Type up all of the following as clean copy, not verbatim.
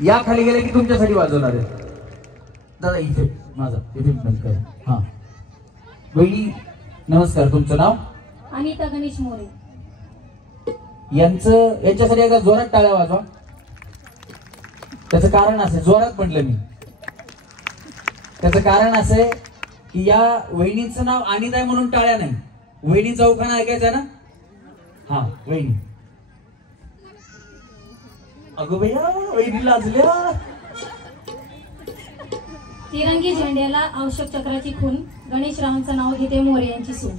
या खाली गेले की तुमच्यासाठी वाजवणार आहे दादा इथे माझा इथे बंद करा हा वहिनी नमस्कार तुमचं नाव अनिता गणेश मोरे यांच्यासाठी एकदा जोरात टाळ्या वाजवा त्याचं कारण असं जोरात म्हटलं मी त्याचं कारण असं की या वहिनीचं नाव अनिता आहे म्हणून टाळ्या नाही वहिनीचा उखाणा ऐकायचा ना हा वहिनी अगो भैया वहिनी लाजल्या तिरंगी झेंड्याला आवश्यक चक्राची खून गणेशरावांचं नाव घेते मोरे यांची सून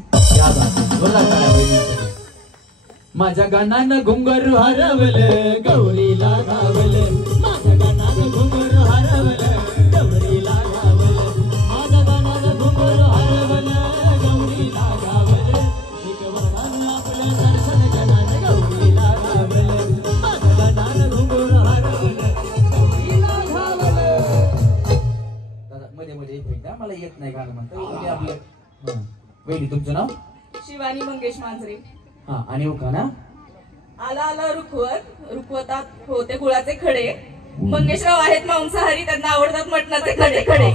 माझ्या गाण्यानं घुंगर हरवलं गौरीला गावलं माझ्या गाण्यानं घुंगर हरवलं गौरीला गावलं माझ्या गाण्यानं घुंगर हरवलं गौरीला गावलं शिकवणानं आपलं दर्शन जनानं गौरीला गावलं माझ्या गाण्यानं घुंगर हरवलं गौरीला गावलं दादा मध्ये मध्ये एक मला येत नाही गाणं म्हणतो आपलं वहिनी तुमचं नाव शिवानी मंगेश मांजरे हा आणि उखाणा आला आला रुखवतात होते गुळाचे खडे मंगेशराव आहेत मांसाहारी त्यांना आवडतात मटणाचे खडे खडे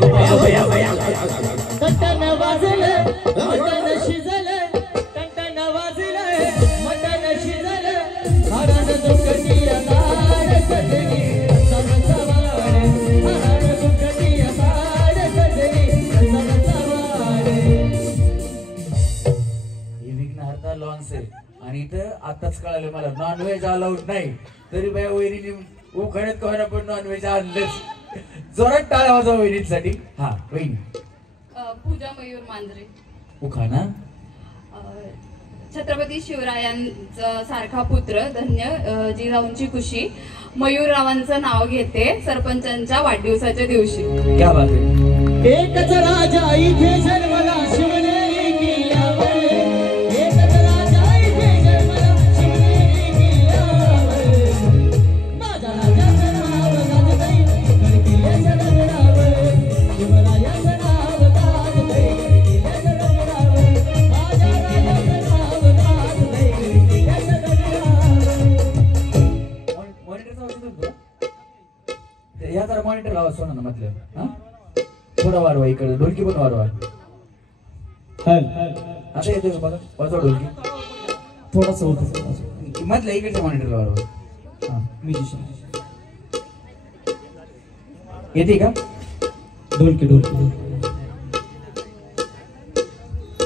टन वाजलं मटण शिजलं टन वाजलं मटण शिजलं हाडान दुखती अनाड सजनी समसवाड हाडान दुखती अनाड सजनी समसवाड हे विघ्नहर्ता लॉन्स आहे आणि इथं आताच कळालं मला नॉनव्हेज अलाउड नाही तरी बाया वहिनी उखाण्यात कोणा पण नॉनव्हेज आणलंच जोरात टाळा वाजवा वहिनीसाठी हा वहिनी पूजा मयूर मांजरे उखाणा छत्रपती शिवरायांचा सारखा पुत्र धन्य जिजाऊंची कुशी मयूररावांचं नाव घेते सरपंचांच्या वाढदिवसाच्या दिवशी क्या बात आहे एकच राजा इथे जन्मला शिवनेरी किल्ल्यावर एकच राजा इथे जन्मला शिवनेरी किल्ल्यावर माझ्या राजाचं नाव गाजतंय गडकिल्ल्याच्या डोंगरावर शिवरायाचं नाव गाजतंय गडकिल्ल्याच्या डोंगरावर माझ्या राजाचं नाव गाजतंय गडकिल्ल्याच्या डोंगरावर मॉनिटरचा आवाज येतो या जरा मॉनिटर लावा सोना ना म्हटलं हा थोडा वाढवा इकडे ढोलकी पण वाढवा आता येतोय का बघा वाजवा ढोलकी थोडासा होत मधल्या इकडच्या मॉनिटरला वाढवा हा म्युझिशियन येते का ढोलकी ढोलकी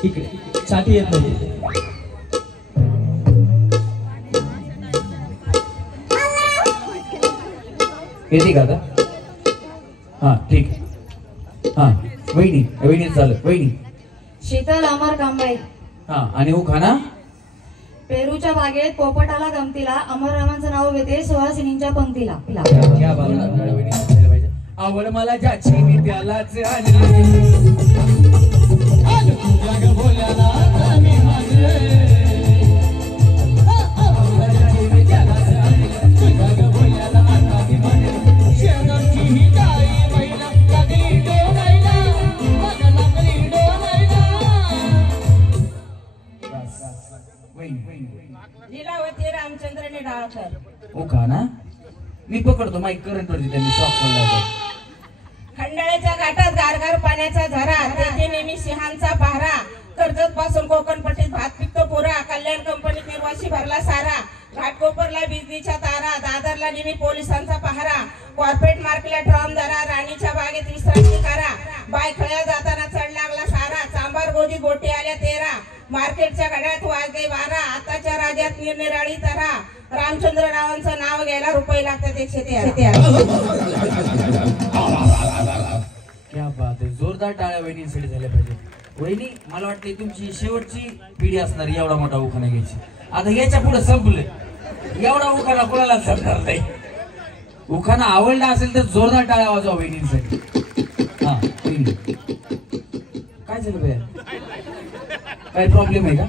इकडे छाती येत नाही येते का आता हा ठीक हा वहिनी वहिनी चालत वहिनी शीतल अमर कांबळे हा आणि उखाणा पेरूच्या बागेत पोपटाला गमतीला अमररावांचं नाव घेते सुहासिनींच्या पंक्तीला क्या बात आवड मला ज्याची मी त्यालाच आणली तुझ्या बोल्याला मी मागले लीलावती रामचंद्र निडाळकर उखाणा मी पकडतो माईक करंट वरती त्यांनी शॉक पडला खंडाळ्याच्या घाटात गारगार पाण्याचा झरा तेथे नेहमी सिंहांचा पहारा कर्जत पासून कोकणपट्टीत भात पिकतो पुरा कल्याण कंपनीत निर्वासी भरला सारा घाटकोपरला बिजलीच्या तारा, दादरला नेहमी पोलिसांचा पहारा, कॉर्पोरेट मार्केटला ट्रॉम धरा, राणीच्या बागेत विश्रांती करा, बायखळ्या जाताना चढ लागला सारा, चांबार गोदी गोटे आल्या 13, मार्केटच्या घड्याळात वाजले 12, आताच्या राज्यात निरनिराळी तरा, रामचंद्र रावांचं नाव घ्यायला रुपये लागतात 113. क्या बात आहे, जोरदार टाळ्या वहिनींसाठी झाल्या पाहिजे. वहिनी, मला वाटतं तुमची शेवटची पिढी असणार एवढा मोठा उखाणा घ्यायची. आता याच्या पुढे संपलं, एवढा उखाणा कोणाला संपणार नाही. उखाणा आवडला असेल तर जोरदार टाळ्या वाजवा वहिनींसाठी. हा वहिनी, काय झालं भैया, काय प्रॉब्लेम आहे का?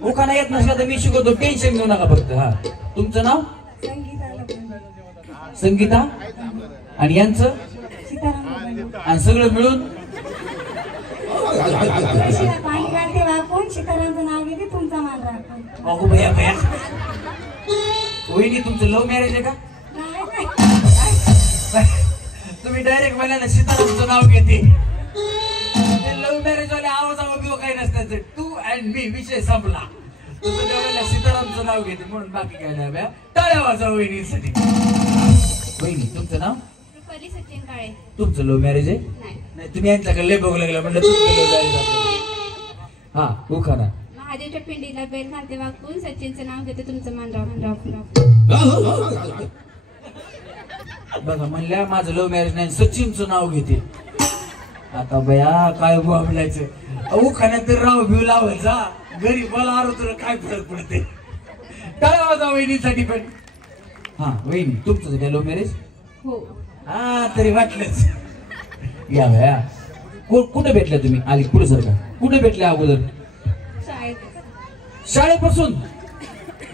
उखाणा येत नसला तर मी शिकवतो, टेन्शन घेऊ नका फक्त. हा, तुमचं नाव? संगीता. आणि यांचं? आणि सगळं मिळून अहो भैया भैया, वहिनी तुमचं लव्ह मॅरेज आहे का? तुम्ही डायरेक्ट मला सीतारामचं नाव घेते. लव्ह मॅरेज वाले आवाजावर किंवा काही नसतात, तू अँड मी विषय संपला. तुझं तेवढ्याला सीतारामचं नाव घेते म्हणून बाकी काय नाही. भैया टाळ्या वाजवा वहिनीसाठी. वहिनी तुमचं नाव? रुपाली सचिन काळे. तुमचं लव्ह मॅरेज आहे? नाही, तुम्ही यांच्याकडे लय बघू लागला म्हणलं तुमचं लव्ह मॅरेज. हा उखाणा. महादेवच्या पिंडीला बेल घालते वाकून, सचिनचं नाव घेते तुमचं मानराव. बघा म्हणल्या माझं लव्ह मॅरेज नाही, सचिनचं नाव घेते. आता बया काय बोलायचं, उखाण्यात तर राव भिव लावायचा, घरी मला आरो तर काय फरक पडते. टाळ्या वाजवा वहिनीसाठी पण. हा वहिनी, तुमचं काय लव्ह मॅरेज? हो. हा तरी वाटलंच. या भया, कुठे भेटल्या तुम्ही? आली पुढे सर का? कुठे भेटल्या अगोदर? शाळेत. शाळेपासून?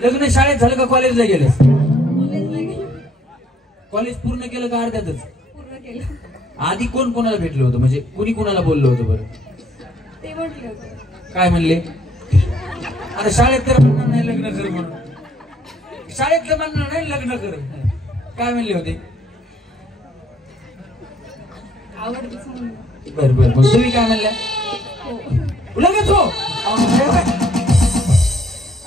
लग्न शाळेत झालं का कॉलेजला गेलं? कॉलेज पूर्ण केलं का अर्ध्यातच? पूर्ण केलं. आधी कोण कोणाला भेटलं होतं, म्हणजे कोणी कोणाला बोललं होतं बरं? ते म्हटलं होतं. काय म्हणले? आता शाळेत तर म्हणणार नाही लग्न कर म्हणून, शाळेतलं म्हणणार नाही लग्न कर. काय म्हणले होते? आवडतेच म्हणून. बर बर, मग तुम्ही काय म्हणल्या? हो. लगेच हो.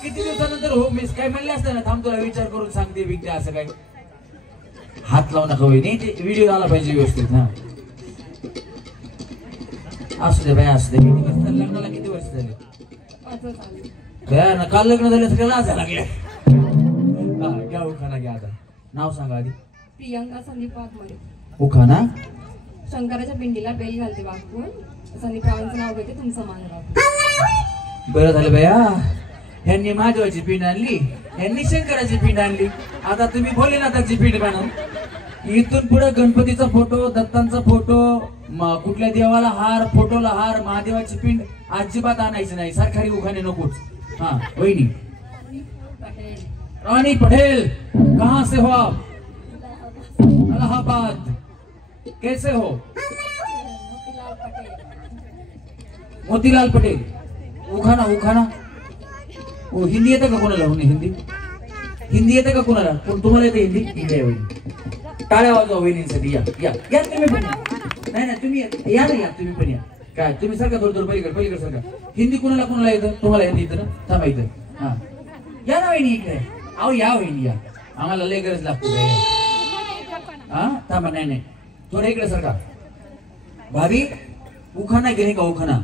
किती दिवसानंतर हो मिस काय म्हणले असतं ना, थांब तुला विचार करून सांगते विकते असं काय. हात लावू नका होई, नाही ते व्हिडिओ आला पाहिजे व्यवस्थित. हा असू दे बाई, असू दे. लग्नाला किती वर्ष झाले? 5 झाले. काय ना, काल लग्न झालं सगळं लाजा लागल्या. हा घ्या उखाणा घ्या. आता नाव सांगा आधी. प्रियंका संदीप वाघमारे. उखाणा. शंकराच्या पिंडीला बेल घालते वाकून, संदीप रावांचं नाव घेते तुमचं मानराव. बरं झालं बया, ह्यांनी महादेवाची पिंड आणली, ह्यांनी शंकराची पिंड आणली. आता तुम्ही भोलेनाथाची पिंड बनव. इथून पुढे गणपतीचा फोटो, दत्तांचा फोटो, कुठल्या देवाला हार, फोटोला हार, महादेवाची पिंड अजिबात आणायचं नाही. सरकारी उखाणे नकोच. हा वहिनी. रानी पटेल. कहाँ से हो आप? इलाहाबाद. कैसे हो? मोतीलाल पटेल. उखाणा उखाणा. ओ हिंदी येतं का कोणाला? हिंदी हिंदी येतं का कोणाला? तुम्हाला येते हिंदी? ठीक आहे वहिनी. टाळ्या वाजवा वहिनींसाठी. या या या तुम्ही पण. नाही नाही तुम्ही या ना, या तुम्ही पण या. काय तुम्ही सारखा थोडं पलीकडे पलीकडे सारखा. हिंदी कोणाला कोणाला येतं? तुम्हाला येते इथं ना? थांबा इथं. हा या ना वहिनी इकडे. अहो या वहिनी या, आम्हाला लय गरज लागते. हा थांबा. नाही नाही थोडं इकडे सारखा. भाभी उखाना गिरे का? उखाना.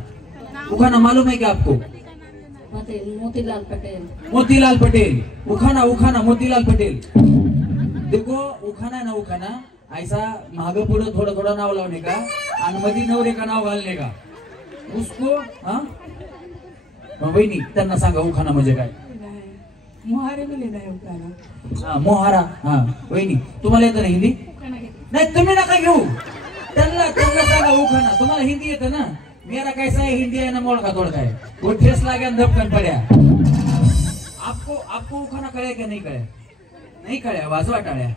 उखाना मालूम है क्या आपको? मोतीलाल पटेल. मोतीलाल पटेल. उखाना उखाना मोतीलाल पटेल. देखो उखाना ना, उखाना ऐसा मागे पुढे थोड़ा थोड़ा नाव लावणे का आणि मध्ये नवरे का नाव घालणे का उसको. हा वहिनी त्यांना सांगा उखाना म्हणजे काय. मोहारे मिले नाही उखाणा. हा मोहारा. हा वहिनी तुम्हाला येतं ना हिंदी? नाही तुम्ही नका घेऊ, त्यांना त्यांना सांगा उखाना. तुम्हाला हिंदी येतं ना? मेरा कैसा है हिंदी है ना, मोड़का तोड़का है, वो ठेस लागे धपकन पड़ा. आपको आपको उखाना कळ्या का नाही कळ्या? नाही कळ्या, वाजवा टाळ्या.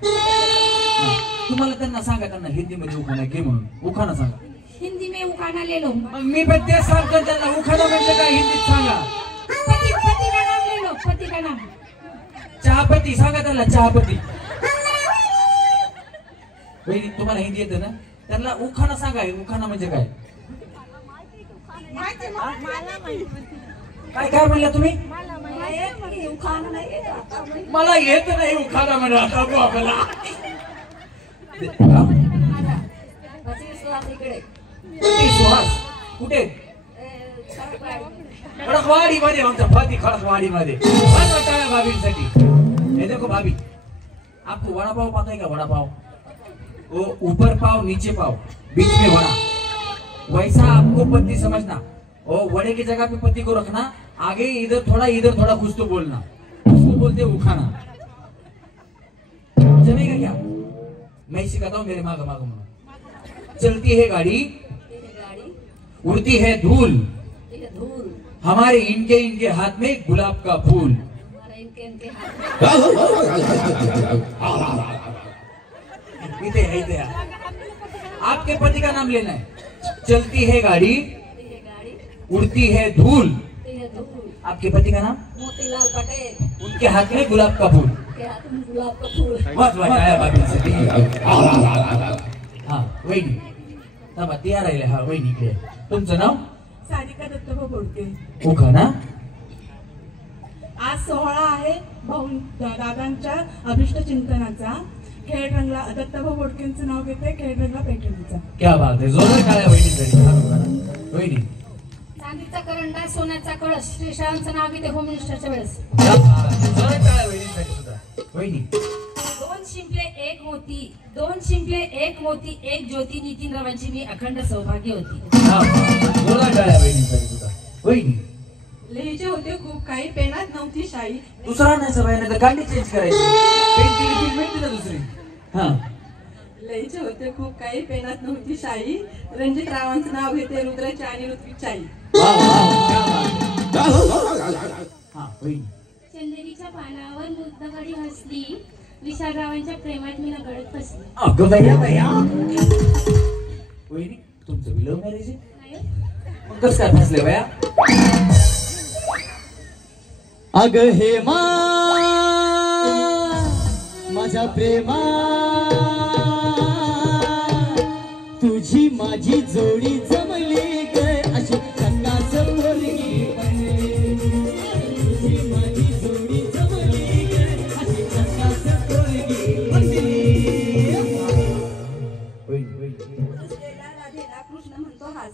तुम्हाला त्यांना सांगा, त्यांना हिंदी मध्ये उखाना घे म्हणून. उखाना सांगा. हिंदी में उखाना ले लो. मग मी पण तेच सांगतो त्यांना, उखाना म्हणजे काय हिंदीत सांगा. पति पति का नाम ले लो. पति का नाम. चहापती सांगा त्यांना. चहापती. वहिनी तुम्हाला हिंदी येतं ना? त्यांना उखाना सांगा. उखाना म्हणजे काय? काय काय म्हणला तुम्ही? मला येत नाही उखाणा म्हणा आता बाबाला. सुहास कुठे? खडकवाडी मध्ये आमच्या फाती खडकवाडी मध्ये भाभींसाठी. हे देखो भाभी, आपको वड़ा पाव पता है क्या? वड़ा पाव वो ऊपर पाव नीचे पाव बीच में वड़ा, वैसा आपको पत्ती समझना. और वड़े की जगह पे पत्ती को रखना, आगे इधर थोड़ा कुछ तो बोलना, उसको बोलते उखाना. जमेगा क्या? मैं सिखाता हूँ, मेरे मांग मांग. चलती है गाड़ी, उड़ती है धूल, हमारे इनके हाथ में गुलाब का फूल. इधे है इधे. आपके पति का नाम लेना है. चलती है गाड़ी, उड़ती है धूल, आपके पति का नाम? मोतीलाल पटेल. उनके हाथ में गुलाब का फूल. गुलाब का फूल. बस आया भाभी से. हाँ वहिनी तयार राहिले. हा वहिनी इकडे. तुमचं नाव? सारिका दत्तभाऊ बोडके. उखाणा. आज सोहळा आहे भाऊ दादांच्या अभिष्ट चिंतनाचा. खेळ रंगला दत्तभाऊ बोडकेंचं नाव घेते. खेळ रंगला पैठणीचा. क्या बात आहे. जोरदार टाळ्या वहिनी. वहिनी चांदीचा करंडा, सोन्याचा कळस, श्रीशांचं नाव घेते होम मिनिस्टरच्या वेळेस. जोरदार टाळ्या वहिनीसाठी सुद्धा. वहिनी. दोन शिंपले एक मोती, दोन शिंपले एक मोती, एक ज्योती, नितीन रावांची मी अखंड सौभाग्य होती. जोरदार टाळ्या वहिनीसाठी सुद्धा. वहिनी. लिहायचे होते खूप काही, पेनात नव्हती शाई. दुसरा नाही सर, नाही तर गाडी चेंज करायची. पेन केली मिळते ना दुसरी. हा. लिहायचे होते खूप काही, पेनात नव्हती शाई. रणजित रावांचं नाव घेते. रुद्राची आणि ऋत्विकची आई. हा वहिनी. चंदनीच्या पानावर मुद्दावाडी हसली, विशालरावांच्या प्रेमात मी गळत फसली. अगं भैया वहिनी, तुमचं बी लव्ह मॅरेज आहे? मग कसं काय फसले भैया? अग हे माझ्या प्रेमा, तुझी माझी जोडी जमली ग, अशी संगाच पोरगी बनली. तुझी माझी जोडी जमली ग, अशी संगाच पोरगी बनली. कृष्ण म्हणतो हास.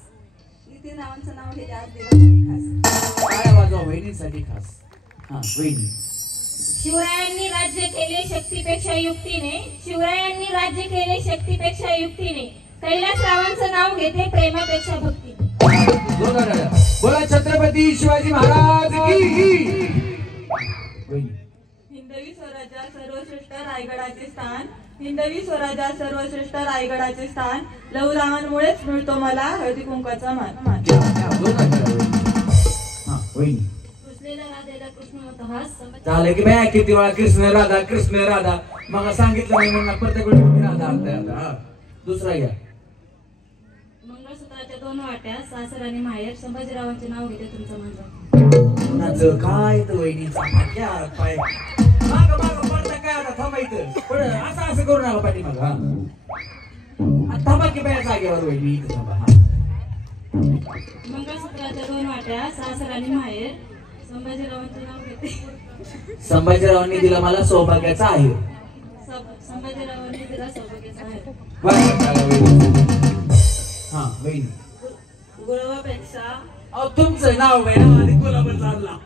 नितीन रावांचं नाव घेते. आज देवासाठी खास. काय वाजवा वहिनीसाठी खास. हा वहिनी. शिवरायांनी राज्य केले शक्तीपेक्षा युक्तीने, शिवरायांनी राज्य केले शक्तीपेक्षा युक्तीने, कैलासरावांचं नाव घेते प्रेमापेक्षा भक्तीने. बोला छत्रपती शिवाजी महाराज की. हिंदवी स्वराज्यात सर्वश्रेष्ठ रायगडाचे स्थान. हिंदवी स्वराज्यात सर्वश्रेष्ठ रायगडाचे स्थान. लहुरावांमुळेच मिळतो मला हळदी कुंकाचा मान. कृष्णेला राधेला कृष्ण होता हास. झालं की बाय किती वेळा कृष्ण राधा कृष्ण राधा. मग सांगितलं नाही म्हणून प्रत्येक वेळी राधा आणता. दुसरा घ्या. मंगळसूत्राच्या दोन वाट्या, सासर आणि माहेर, संभाजीरावांचे नाव घेते तुमचं माझं. काय तर वहिनीचा पाय माग माग पडता काय आता थांबायचं. पण असं करू नका पाठी मग. हा थांबा की बाय जागेवर वहिनी इथं थांबा. मंगळसूत्राच्या दोन वाट्या, सासर आणि माहेर, संभाजीरावांचे नाव घेते. संभाजीरावांनी दिला मला सौभाग्याचा आहे. संभाजीरावांनी दिला सौभाग्याचा आहे. हा वहिनी. गुलाबापेक्षा तुमचं नाव बाई आणि गुलाब चालला.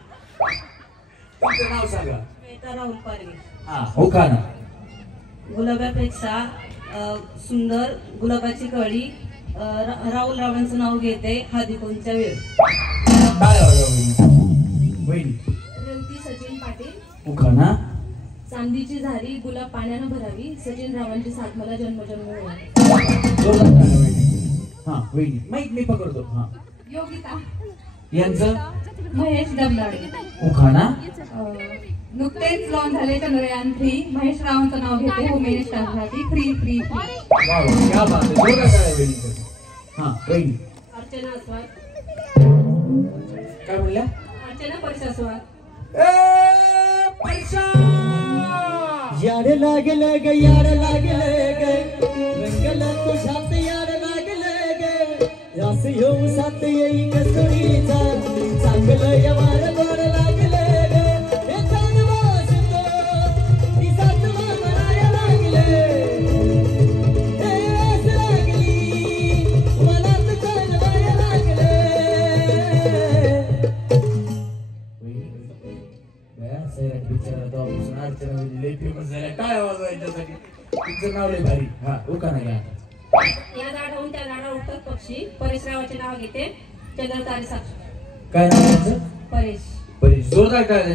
तुमचं नाव सांगा. श्वेता राहुल पारगे. हा हो का ना. गुलाबापेक्षा सुंदर गुलाबाची कळी. राहुल रावांचं नाव घेते. हळदी कुंकवाचा वेळ. काय वहिनी. रंती सचिन पाटील. उखाणा. चांदीची झारी, गुलाब पाण्यानं भरावी, सचिन रावांची साथ मला जन्मजन्म मिळावी. हा वहिनी. माहित मी पकडतो. हा योगिता. यांचं महेश दमदाडे. उखाणा. नुकतेच लॉन्च झाले चंद्रयान 3, महेश रावांचं नाव घेते होम मिनिस्टरसाठी. Free free free. वा वा क्या बात आहे. जोरदार टाळ्या वहिनीसाठी. हा वहिनी. अर्चना अस्वाल. काय म्हणल्या? अर्चना परशास्वाल. यार लागलं ग, यार लागलं ग, रंगला तुझ्यात यार लागलं ग, रास येऊ साथ येई कस्तुरीचा, चांगलं यवार गोड लागलं ग, टाळ्या वाजवायच्यासाठी. तिचं नाव लय भारी. हा उखाणा घ्या आता. या झाडावरून त्या झाडावर उठतात पक्षी. परेश रावाचे नाव घेते. चंद्रतारे साक्षी. काय नाव त्याचं? परेश. परेश. जोरदार टाळ्या.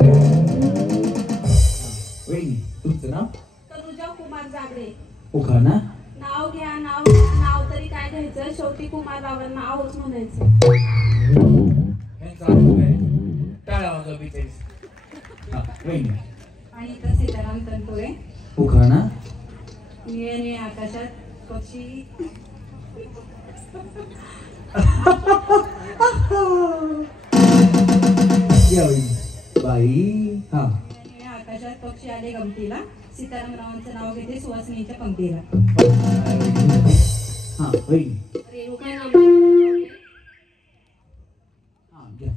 वहिनी तुमचं नाव? तनुजा कुमार जागडे. उखाणा. नाव घ्या नाव तरी काय घ्यायचं, शेवटी कुमार रावांना नावच म्हणायचं. टाळ्या वाजवा बिचारी. हा वहिनी. आणि इथं सीताराम तनपुरे. उखाणा. निळे निळे आकाशात पक्षी. या वहिनी. बाई. हा निळे आकाशात पक्षी आले गमतीला. सीताराम रावांचं नाव घेते सुवासिनीच्या पंक्तीला. हा वहिनी. रेणुका नामदेव. हा घ्या.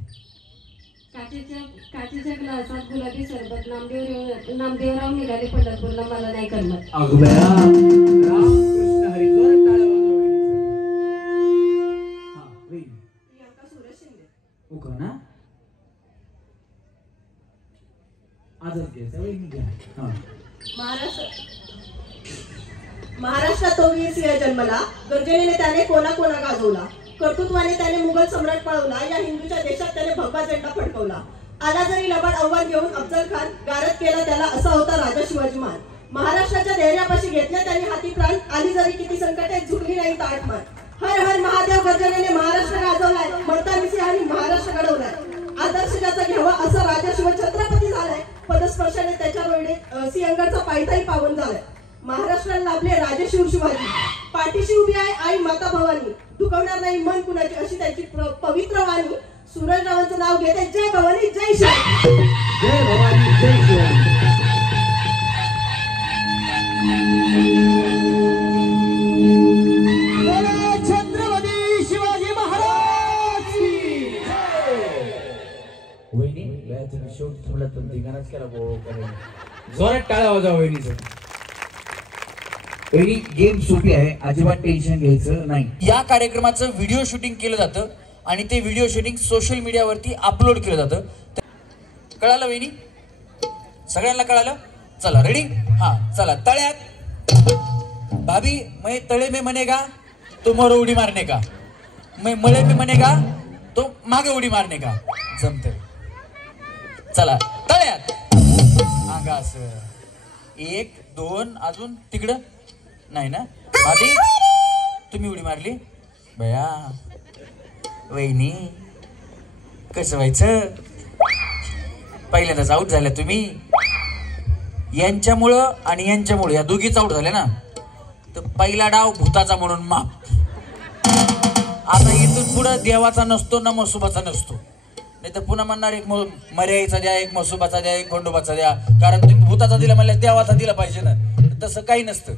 काचेच्या ग्लासात गुलाबी सरबत. नामदेवराव निघाले पंढरपूरला, मला नाही करमत. अगं बया. रामकृष्ण हरी. जोरात टाळ्या वाजवा वहिनीसाठी. हा वहिनी. प्रियंका सुरेश शिंदे. उखाणा. आजच घ्यायचा वहिनी घ्या. हा महाराष्ट्रात तो वीर सिंह जन्मला. गर्जनेने त्याने कोणा गाजवला. कर्तृत्वाने त्याने मुघल सम्राट पळवला. या हिंदूच्या देशात त्याने भगवा झेंडा फडकवला. आला जरी लबाड आव्हान घेऊन अफजल खान, गारद केला त्याला असा होता राजा शिवाजी मान. महाराष्ट्राच्या धैर्यापाशी घेतल्या त्याने हाती प्राण. आली जरी किती संकटे झुकली नाही ताटमान. हर हर महादेव गर्जनेने महाराष्ट्र गाजवलाय. मर्दानी सिंहाने महाराष्ट्र घडवलाय. आदर्श ज्याचा घ्यावा असा राजा शिव छत्रपती झालाय. पदस्पर्शाने त्याच्या रोडे सिंहगडचा पायथाही पावन झालाय. महाराष्ट्राला लाभले राजे शिवाजी. पाठीशी उभी आहे आई माता भवानी. दुखवणार नाही मन कुणाची अशी त्याची पवित्र वाणी. सूरजरावांचं नाव घेते. जय भवानी जय शिवाजी. जय भवानी जय शिवाजी. छत्रपती शिवाजी महाराज की जय. वहिनी तुम्ही शेवटी थांबला तर धिंगाणाच केला जोरात टाळ्या वाजवा वहिनीचं. वहिनी गेम सोपी आहे, अजिबात टेन्शन घ्यायचं नाही. या कार्यक्रमाचं व्हिडिओ शूटिंग केलं जातं आणि ते व्हिडिओ शूटिंग सोशल मीडियावरती अपलोड केलं जातं. कळालं वहिनी? सगळ्यांना कळालं? चला रेडी. हा चला तळ्यात. भाभी मैं तळे में मनेगा तो मोर उडी मारने का. मैं मळे में मनेगा तो मागे उडी मारने का. जमत. चला तळ्यात. आगास. 1 2 अजून तिकडं नाही ना. भाभी तुम्ही उडी मारली. बया वहिनी कसं व्हायचं. पहिल्यांदाच आऊट झाल्या तुम्ही. यांच्यामुळं आणि यांच्यामुळे या दोघीच आऊट झाल्या ना. तर पहिला डाव भूताचा म्हणून माप. आता इथून पुढं देवाचा नसतो ना मसुबाचा नसतो. नाही तर पुन्हा म्हणणार एक मर्याईचा द्या, एक मसुबाचा द्या, एक खंडोबाचा द्या. कारण तुम्ही भूताचा दिला म्हणल्यास देवाचा दिला पाहिजे ना. तसं काही नसतं.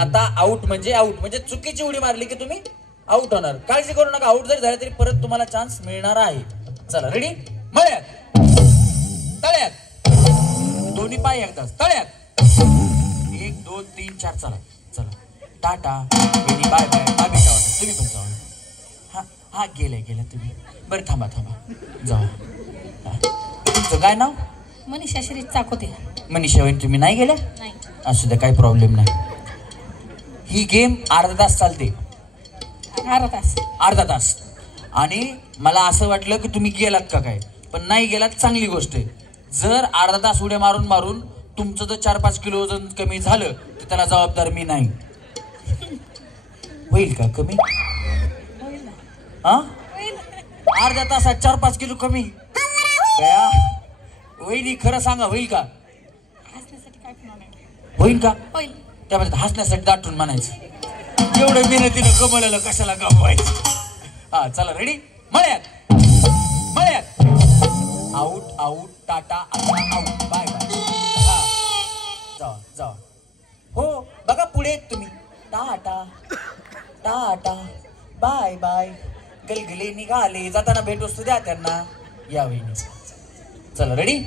आता आऊट म्हणजे चुकीची उडी मारली की तुम्ही आऊट होणार. काळजी करू नका. आऊट जरी झाले तरी परत तुम्हाला चान्स मिळणार आहे. चला रेडी. मळ्यात. तळ्यात. दोन्ही पाय एकदाच. तळ्यात. 1 2 3 4 चला चला. Tata bye bye. बाय जावा. तुम्ही पण जावा. हा हा गेल्या तुम्ही. बरं थांबा जावा. तुमचं काय नाव? मनीषा श्री चाकोते. मनीषा वहिनी तुम्ही नाही गेल्या? नाही. असू द्या काही प्रॉब्लेम नाही. ही गेम अर्धा तास चालते. अर्धा तास. आणि मला असं वाटलं की तुम्ही गेलात का काय, पण नाही गेलात. चांगली गोष्ट आहे. जर अर्धा तास उड्या मारून तुमचं जर 4-5 किलो वजन कमी झालं तर त्याला जबाबदार मी नाही. होईल का कमी? हा अर्ध्या तासात 4-5 किलो कमी. वहिनी खरं सांगा होईल का? होईल का? त्यामध्ये हसण्यासाठी दाटून म्हणायचं. एवढं मेहनतीनं कमवलेलं कशाला गमवायचं. हा चला रेडी. मळ्यात. Out Tata out. बाय हा जावा. हो बघा पुढे तुम्ही. टाटा बाय गलगले निघाले. जाताना भेट वस्तू द्या त्यांना. या वहिनी. चला रेडी.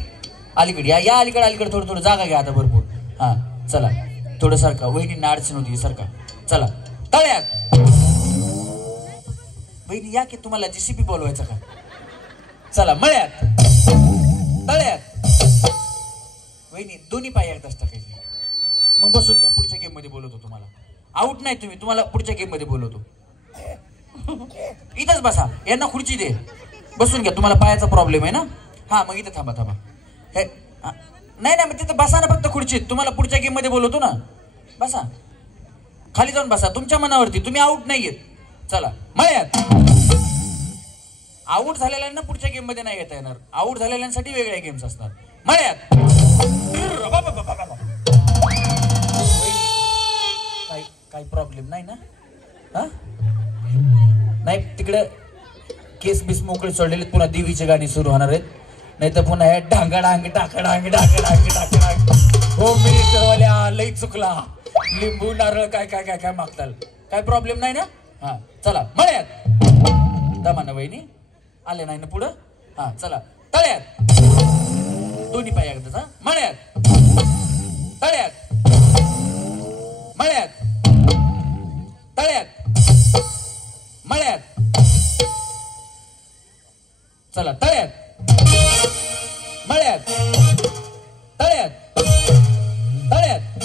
अलीकडे या अलीकडे थोडं जागा घ्या आता भरपूर. हा चला थोडं सारखा. वहिनी अडचण होती सारखा. चला तळ्यात. वहिनी या की तुम्हाला JCB बोलवायचं का? चला मळ्यात. तळ्यात. वहिनी दोन्ही पाय एकदाच टाकायचे. मग बसून घ्या, पुढच्या गेम मध्ये बोलवतो तुम्हाला. आउट नाही तुम्ही, तुम्हाला पुढच्या गेम मध्ये बोलवतो. इथंच बसा, यांना खुर्ची दे, बसून घ्या. तुम्हाला पायाचा प्रॉब्लेम आहे ना? हा मग इथं थांबा थांबा. हे नाही नाही, मग तिथं बसा ना फक्त खुर्चीत. तुम्हाला पुढच्या गेम मध्ये बोलवतो ना, बसा खाली जाऊन बसा, तुमच्या मनावरती. तुम्ही आउट नाहीयेत. चला मळ्यात. आउट झालेल्यांना पुढच्या गेम मध्ये नाही घेता येणार, आउट झालेल्यांसाठी वेगळ्या गेम्स असतात. मळ्यात. काही प्रॉब्लेम नाही ना? हा नाही, तिकडे केस बिस मोकळे सोडलेले, पुन्हा देवीचे गाणी सुरू होणार आहेत. नाही तर पुन्हा डांगा डांग टाका डांग टाका डांग टाका डांग. हो मिनिस्टरवाल्या लई चुकला, लिंबू नारळ काय काय काय काय मागताल. काय प्रॉब्लेम नाही ना? हा चला मळ्यात. दमाना वहिनी आले नाही ना पुढं? हा चला तळ्यात. दोन्ही पाय एकदाच. हा मळ्यात. तळ्यात. मळ्यात. तळ्यात. मळ्यात. चला तळ्यात. मळ्यात. तळ्यात. तळ्यात.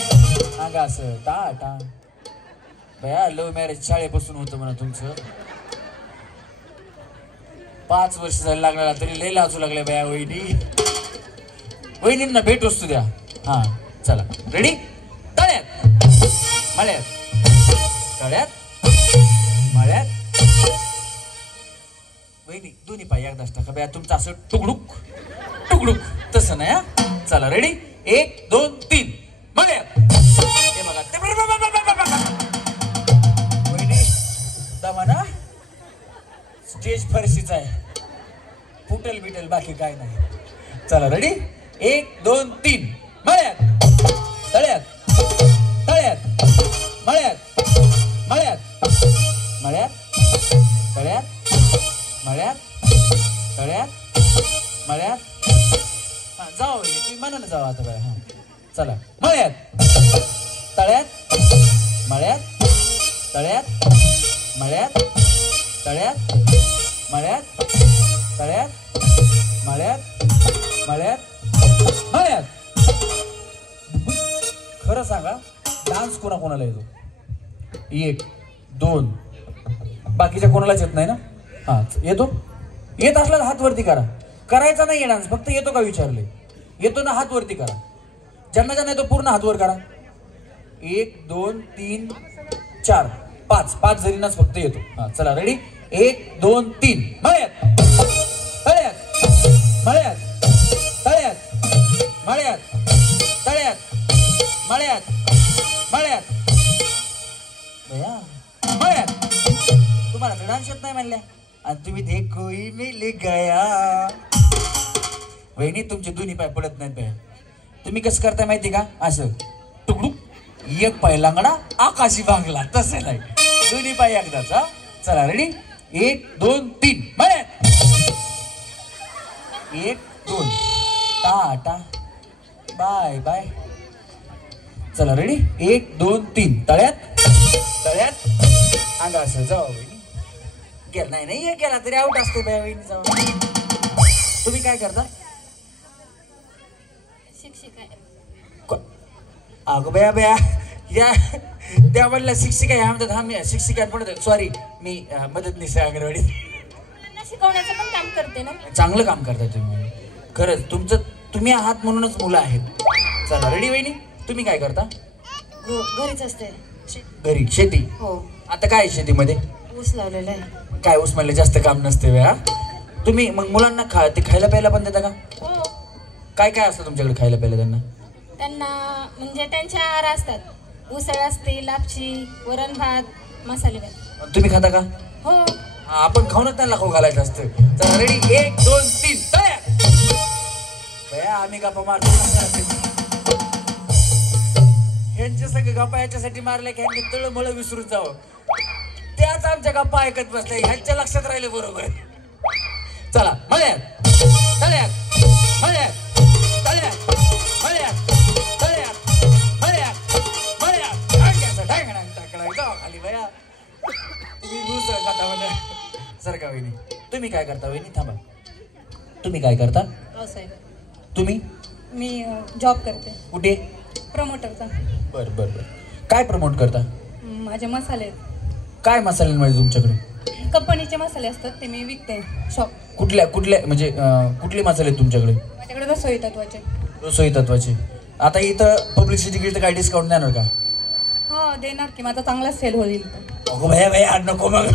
सांगा असं टा टा. बया लव्ह मॅरेज शाळेपासून होतं म्हणा तुमचं. 5 वर्ष झाले लागणार तरी लय लाजू लागले बया वहिनी. वहिनींना भेट वस्तू द्या. हा चला रेडी. तळ्यात. मळ्यात. तळ्यात. मळ्यात. वहिनी दोन्ही पाय एकदाच टाका बया. तुमचं असं टुकडुक टुकडुक तसं नाही. हा चला रेडी. 1 2 3 मळ्यात. हे बघा ते वहिनी दमाना. स्टेज फरशीच आहे, फुटेल बिटेल बाकी काय नाही. चला रेडी. 1 2 3 मळ्यात. तळ्यात. तळ्यात. मळ्यात. मळ्यात. मळ्यात. तळ्यात. मळ्यात. तळ्यात. मळ्यात. हा जाऊ तुम्ही म्हणा ना, जाऊ आता काय. हा चला मळ्यात. तळ्यात. मळ्यात. तळ्यात. मळ्यात. तळ्यात. मळ्यात. तळ्यात. मळ्यात. मळ्यात. मळ्यात. खरं सांगा डान्स कोणाकोणाला येतो? 1 2 बाकीच्या कोणालाच येत नाही ना? हा येतो. येत असला हात वरती करा. करायचा नाही डान्स, फक्त येतो का विचारले. येतो ना हात वरती करा. ज्यांना ज्यांना येतो पूर्ण हात वर करा. 1 2 3 4 5 5 जणींनाच फक्त येतो. हा चला रेडी. 1 2 3 मळ्यात. तळ्यात. मळ्यात. तळ्यात. मळ्यात. तळ्यात. मळ्यात. मळ्यात. मळ्यात. तुम्हाला तर डान्स येत नाही म्हणल्या आणि तुम्ही देखोई मिल गया. वहिनी तुमचे दोन्ही पाय पडत नाहीत बाया. तुम्ही कसं करताय माहिती का? असं टुकडूक. एक पाय लांगडा आकाशी बांगला तसं नाही, दोन्ही पाय एकदाच. हा चला रेडी. 1 2 3 मळ्यात. 1 2 टाटा बाय बाय. चला रेडी. 1 2 3 तळ्यात. तळ्यात. अंगा असं जाऊ वहिनी. गेला नाही नाही गेला तरी आउट असते बाय वहिनी. जाऊ. तुम्ही काय करता? शिक्षिका. अगं बया बया या त्या म्हणल्या शिक्षिका आहे म्हणतात. हा मी शिक्षिका म्हणत. सॉरी मी मदतनीस आहे अंगणवाडीत. त्यांना शिकवण्याचं पण काम करते ना. चांगलं काम करताय तुम्ही खरंच. तुमचं तुम्ही आहात म्हणूनच मुलं आहेत. चला रेडी वहिनी. तुम्ही काय करता? घरीच असते. घरी शेती. हो. आता काय शेतीमध्ये? ऊस लावलेला आहे. काय ऊस म्हणलं जास्त काम नसते वेळा. तुम्ही मग मुलांना ते खायला प्यायला पण देता का? हो. काय काय असतं तुमच्याकडे खायला प्यायला त्यांना? त्यांना म्हणजे त्यांच्या आहार असतात. उसळ असते, लापशी, वरण भात, मसाले भात. तुम्ही खाता का? हो. आपण खाऊनच त्यांना खाऊ घालायचं असतं. चला रेडी. 1 2 3 तळ्यात. आम्ही गप्पा मारतो. ह्यांच्या सगळे गप्पा याच्यासाठी मारले की ह्यांनी तळमळ विसरून जावं. त्याच आमच्या गप्पा ऐकत बसले. ह्यांच्या लक्षात राहिले बरोबर. चला मळ्यात. तळ्यात. मळ्यात. तळ्यात. मळ्यात. तळ्यात. मळ्यात. मळ्यात. ढांग्याचा ढांगणा टाकला जावा खाली बया. तुम्ही उसळ खाता म्हणजे सर का वहिनी. तुम्ही काय करता वहिनी? थांबा. तुम्ही काय करता? साहेब तुम्ही? मी जॉब करते. कुठे? प्रमोटरचा. बर बर बर. काय प्रमोट करता? माझे मसाले आहेत. काय मसाल्यांमध्ये तुमच्याकडे? कंपनीचे मसाले असतात ते मी विकते शॉप. कुठल्या कुठल्या म्हणजे कुठले मसाले आहेत तुमच्याकडे? माझ्याकडे रसोई तत्वाचे. रसोई तत्वाचे. आता इथं पब्लिसिटी केली तर काय डिस्काउंट देणार का? हो देणार की, माझा चांगला सेल होईल. अगो भया भया आड नको मग.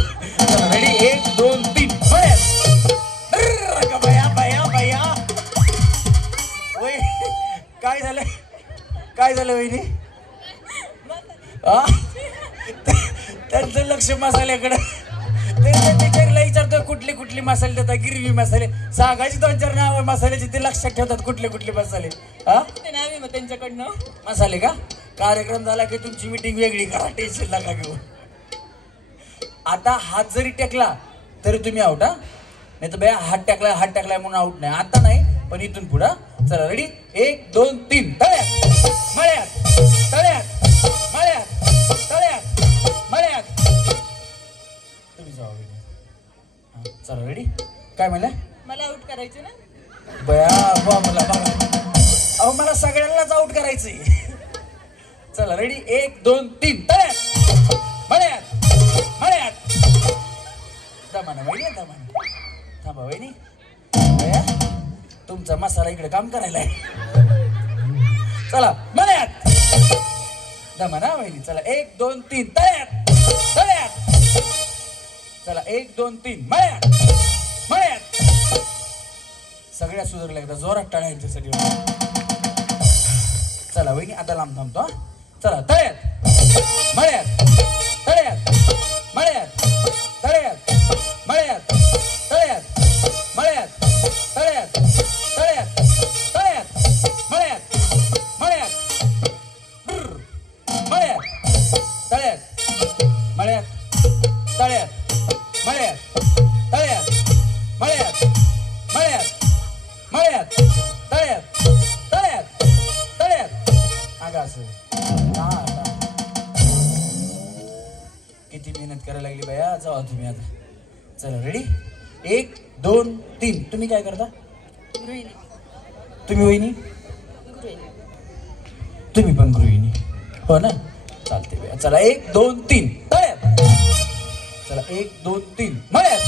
रेडी 1 2 3 भया भया भया. वय काय झालं? काय झालं वहिनी? त्यांचं लक्ष मसाल्याकडे. टीचरला विचारतो कुठले कुठले मसाले देतात, गिरवी मसाले सांगायची 2-4 नाव मसाल्याची, ते लक्षात ठेवतात कुठले कुठले मसाले. ते नाही मग त्यांच्याकडनं मसाले का? कार्यक्रम झाला की तुमची मीटिंग वेगळी करा, टेन्शन नका घेऊ. आता हात जरी टेकला तरी तुम्ही आउट. नाही तर बया हात टाकलाय म्हणून आउट नाही. आता नाही पण इथून पुढं. चला रेडी 1 2 3 तळ्यात मळ्यात तळ्यात मळ्यात तळ्यात मळ्यात. तुम्ही जाऊ. चला रेडी. काय म्हणलं? मला आउट करायचे ना बया बा मला बघा. अहो मला सगळ्यांनाच आउट करायचंय. चला रेडी 1 2 3 तळ्यात मळ्यात मळ्यात. दमाना वहिनी दमाना. थांबा वहिनी. बया तुमचा मसाला इकडे काम करायला आहे. चला मळ्यात दमाना वहिनी. चला 1 2 3 तळ्यात तळ्यात. चला 1 2 3 मळ्यात मळ्यात. सगळ्या सुधारल्या एकदा जोरात टाळ्या यांच्यासाठी. चला वहिनी आता लांब थांबतो. चला तळ्यात मळ्यात तळ्यात मळ्यात तळ्यात मळ्यात तळ्यात मळ्यात तळ्यात तळ्यात तळ्यात मळ्यात मळ्यात मळ्यात तळ्यात मळ्यात तळ्यात मळ्यात तळ्यात मळ्यात मळ्यात मळ्यात तळ्यात तळ्यात तळ्यात. अगं असं किती मेहनत करायला लागली बाया. जावा तुम्ही आता. चला रेडी 1 2 3. तुम्ही काय करता? गृहिणी. तुम्ही वहिनी? तुम्ही पण गृहिणी हो ना? चालते बाया. चला 1 2 3 तळ्यात. चला 1 2 3 मळ्यात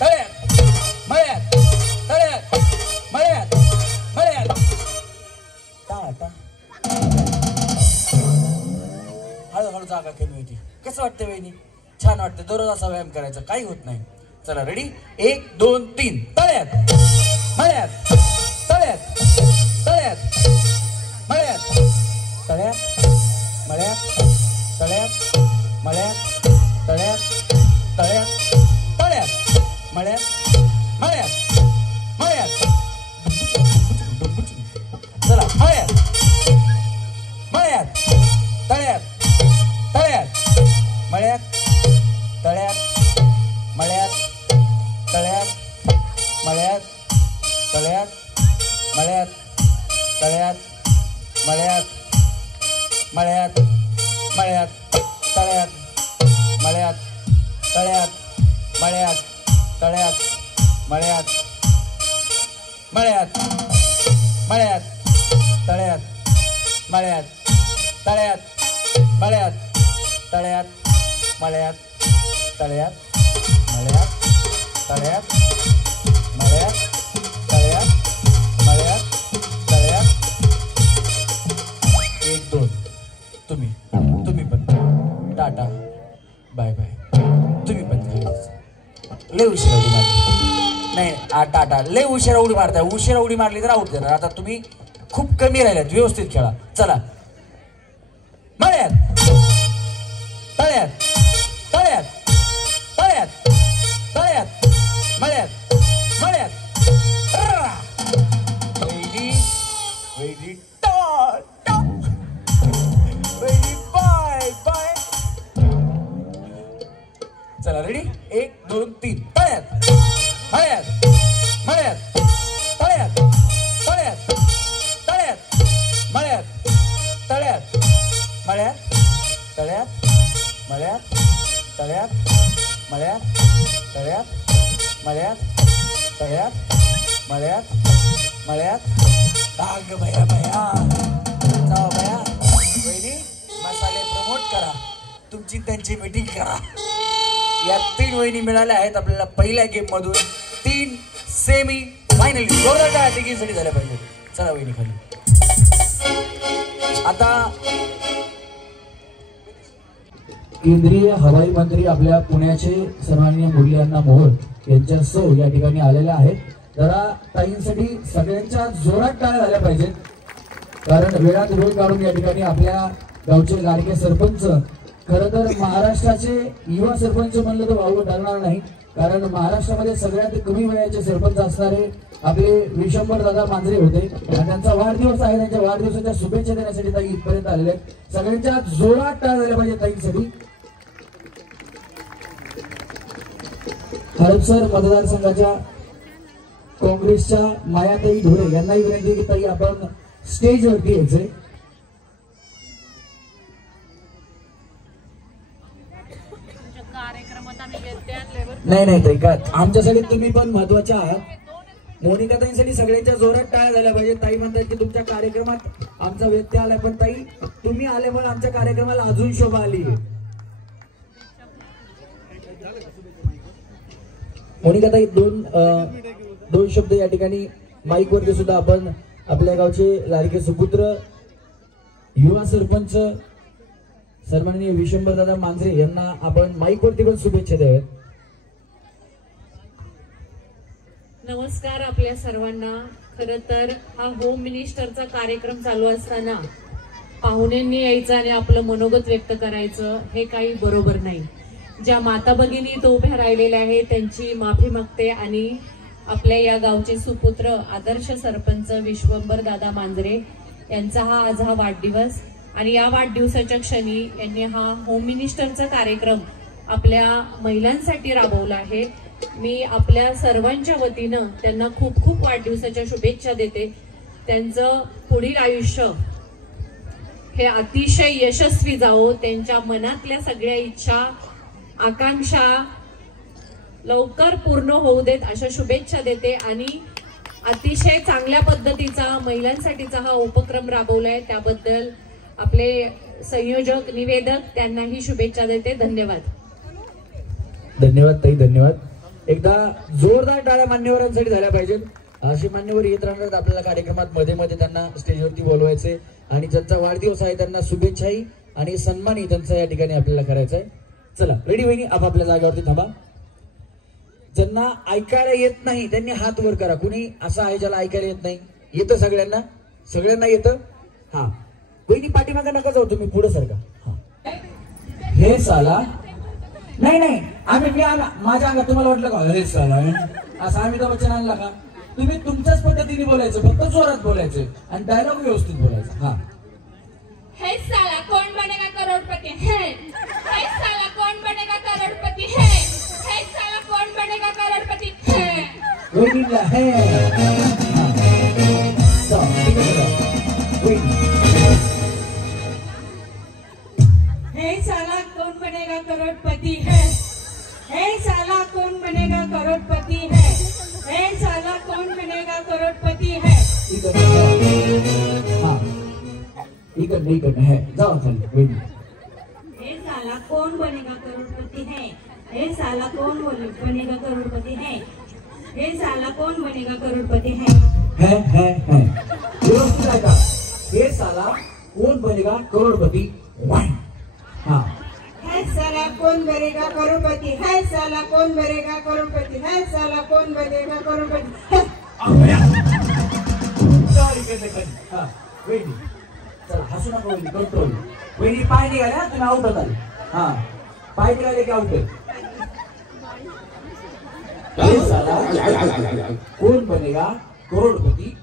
तळ्यात मळ्यात तळ्यात मळ्यात मळ्यात. टाटा हळूहळू जागा कमी होती. कसं वाटतं वहिनी? छान वाटतं. दररोज असा व्यायाम करायचा, काही होत नाही. चला रेडी 1 2 3 तळ्यात मळ्यात तळ्यात तळ्यात मळ्यात तळ्यात मळ्यात तळ्यात मळ्यात तळ्यात तळ्यात तळ्यात मळ्यात मळ्यात मळ्यात. चला मळ्यात मळ्यात तळ्यात तळ्यात मळ्यात तळ्यात मळ्यात तळ्यात मळ्यात तळ्यात मळ्यात तळ्यात मळ्यात मळ्यात मळ्यात तळ्यात मळ्यात तळ्यात मळ्यात तळ्यात मळ्यात मळ्यात मळ्यात तळ्यात मळ्यात तळ्यात मळ्यात तळ्यात मळ्यात तळ्यात मळ्यात तळ्यात मळ्यात तळ्यात मळ्यात तळ्यात. 1 2. तुम्ही पण टाटा बाय बाय. तुम्ही पण लय उशिरा उडी मारली नाही. टाटा लय उशिरा उडी मारताय. उशिरा उडी मारली तर आउट देणार. आता तुम्ही खूप कमी राहिल्यात. व्यवस्थित खेळा. चला मळ्यात तळ्यात तळ्यात तळ्यात तळ्यात मळ्यात मळ्यात. वैरी वैरी टाटा वैरी बाय बाय. चला रेडी 1 2 3 तळ्यात मळ्यात मळ्यात तळ्यात तळ्यात तळ्यात मळ्यात तळ्यात मळ्यात तळ्यात मळ्यात तळ्यात मळ्यात तळ्यात मळ्यात तळ्यात मळ्यात मळ्यात. भया भया जाऊ भया. वोट करा, तुमची त्यांची मीटिंग करा. या 3 वहिनी मिळाल्या आहेत आपल्याला पहिल्या गेम मधून. 3 सेमी फायनली जोरदार टाळ्या तिघींसाठी झाल्या पाहिजे. चला वहिनी खाली. आता केंद्रीय हवाई मंत्री आपल्या पुण्याचे सन्माननीय मुरलीअण्णा मोहोळ यांच्यासह या ठिकाणी आलेले आहेत. जरा ताईंसाठी सगळ्यांच्या जोरात टाळ्या झाल्या पाहिजेत, कारण वेळात वेळ काढून या ठिकाणी आपल्या गावचे लाडके सरपंच, खरं तर महाराष्ट्राचे युवा सरपंच म्हणलं तर वावगं ठरणार नाही, कारण महाराष्ट्रामध्ये सगळ्यात कमी वयाचे सरपंच असणारे आपले विशंबर दादा मांजरे होते आणि त्यांचा वाढदिवस आहे. त्यांच्या वाढदिवसाच्या शुभेच्छा देण्यासाठी ताई इथपर्यंत आलेले आहेत. सगळ्यांच्या जोरात टाळ्या झाल्या पाहिजे ताईंसाठी. हडपसर मतदारसंघाच्या काँग्रेसच्या मायाताई ढोरे यांनाही विनंती की ताई आपण स्टेजवरती यायचंय. नाही ताई का आमच्यासाठी तुम्ही पण महत्वाचे आहात. मोनिका ताईंसाठी सगळ्यांच्या जोरात टाळ्या झाल्या पाहिजे. ताई म्हणतात की तुमच्या कार्यक्रमात आमचा व्यत्यय आलाय, पण ताई तुम्ही आल्यामुळे आमच्या कार्यक्रमाला अजून शोभा आली. मोनिका ताई दोन शब्द या ठिकाणी माईक वरती सुद्धा आपण आपल्या गावचे लाडके सुपुत्र युवा सरपंच सन्माननीय विशंबर दादा मांजरे यांना आपण माईक वरती पण शुभेच्छा द्याव्यात. नमस्कार आपल्या सर्वांना. खरं तर हा होम मिनिस्टरचा कार्यक्रम चालू असताना पाहुण्यांनी यायचं आणि आपलं मनोगत व्यक्त करायचं हे काही बरोबर नाही. ज्या माता भगिनी इथं उभ्या राहिलेल्या आहेत त्यांची माफी मागते आणि आपल्या या गावचे सुपुत्र आदर्श सरपंच विश्वंभर दादा मांजरे यांचा आज हा वाढदिवस आणि या वाढदिवसाच्या क्षणी यांनी हा होम मिनिस्टरचा कार्यक्रम आपल्या महिलांसाठी राबवला आहे. मी आपल्या सर्वांच्या वतीनं त्यांना खूप खूप वाढदिवसाच्या शुभेच्छा देते. त्यांचं पुढील आयुष्य हे अतिशय यशस्वी जावो. त्यांच्या मनातल्या सगळ्या इच्छा आकांक्षा लवकर पूर्ण होऊ देत अशा शुभेच्छा देते आणि अतिशय चांगल्या पद्धतीचा महिलांसाठीचा हा उपक्रम राबवलाय त्याबद्दल आपले संयोजक निवेदक त्यांनाही शुभेच्छा देते. धन्यवाद. धन्यवाद ताई, धन्यवाद. एकदा जोरदार टाळ्या मान्यवरांसाठी झाल्या पाहिजेत. असे मान्यवर येत राहणार आपल्याला कार्यक्रमात मध्ये मध्ये त्यांना स्टेजवरती बोलवायचे आणि ज्यांचा वाढदिवस आहे त्यांना शुभेच्छाही आणि सन्मानही त्यांचा या ठिकाणी आपल्याला करायचा आहे. चला रेडी वहिनी आपापल्या जागेवरती थांबा. ज्यांना ऐकायला येत नाही त्यांनी हात वर करा. कुणी असं आहे ज्याला ऐकायला येत नाही? येतं सगळ्यांना? सगळ्यांना येतं? हा वहिनी पाठीमागे नका जाऊ, तुम्ही पुढे सरका. हे साला नाही आम्ही माझ्या अंगात तुम्हाला वाटलं का हे साला असं अमिताभ बच्चन आणला का? तुम्ही तुमच्याच पद्धतीने बोलायचं, फक्त जोरात बोलायचं आणि डायलॉग व्यवस्थित बोलायचं. हा हे साला कौन बनेगा करोड़पति है, हे साला कौन बनेगा करोड़पति है, हे साला कौन बनेगा करोड़पति है. वहिनीला हे हे साला कौन बनेगा करोड़पति है, हे साला कौन बनेगा करोड़पति है, हे साला कौन बनेगा करोड़पति है. इकडे है जाओ खाली वहिनी. हे साला कौन बनेगा करोड़पति है, हे साला कौन बनेगा करोड़पति है, हे साला कौन बनेगा करोड़पति है. व्यवस्थित ऐका. हे साला कोण बनेगा करोडपती. हाँ है साला कौन बनेगा करोड़पति, है साला कौन बनेगा करोड़पति, है साला कौन बनेगा करोड़पति. वहिनी चला हसू नका वहिनी, कंट्रोल. वहिनी पाय निघाले ना, तुम्ही आउट होताल. हा पाय निघाले की आउट. हे साला कोण बनेगा करोडपती.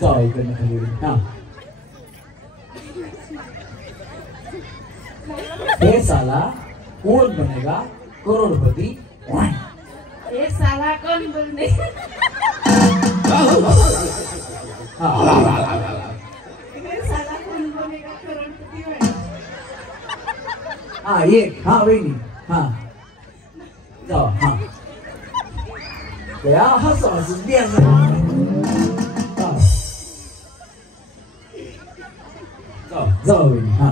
जाओ इकडनं खाली. हा हे साला कौन बनेगा करोड़पति. हे साला कौन बनेगा करोड़पति है. हाँ एक हाँ वहिनी हाँ जाओ. हाँ या हसो हसू जाऊ वहिनी. हा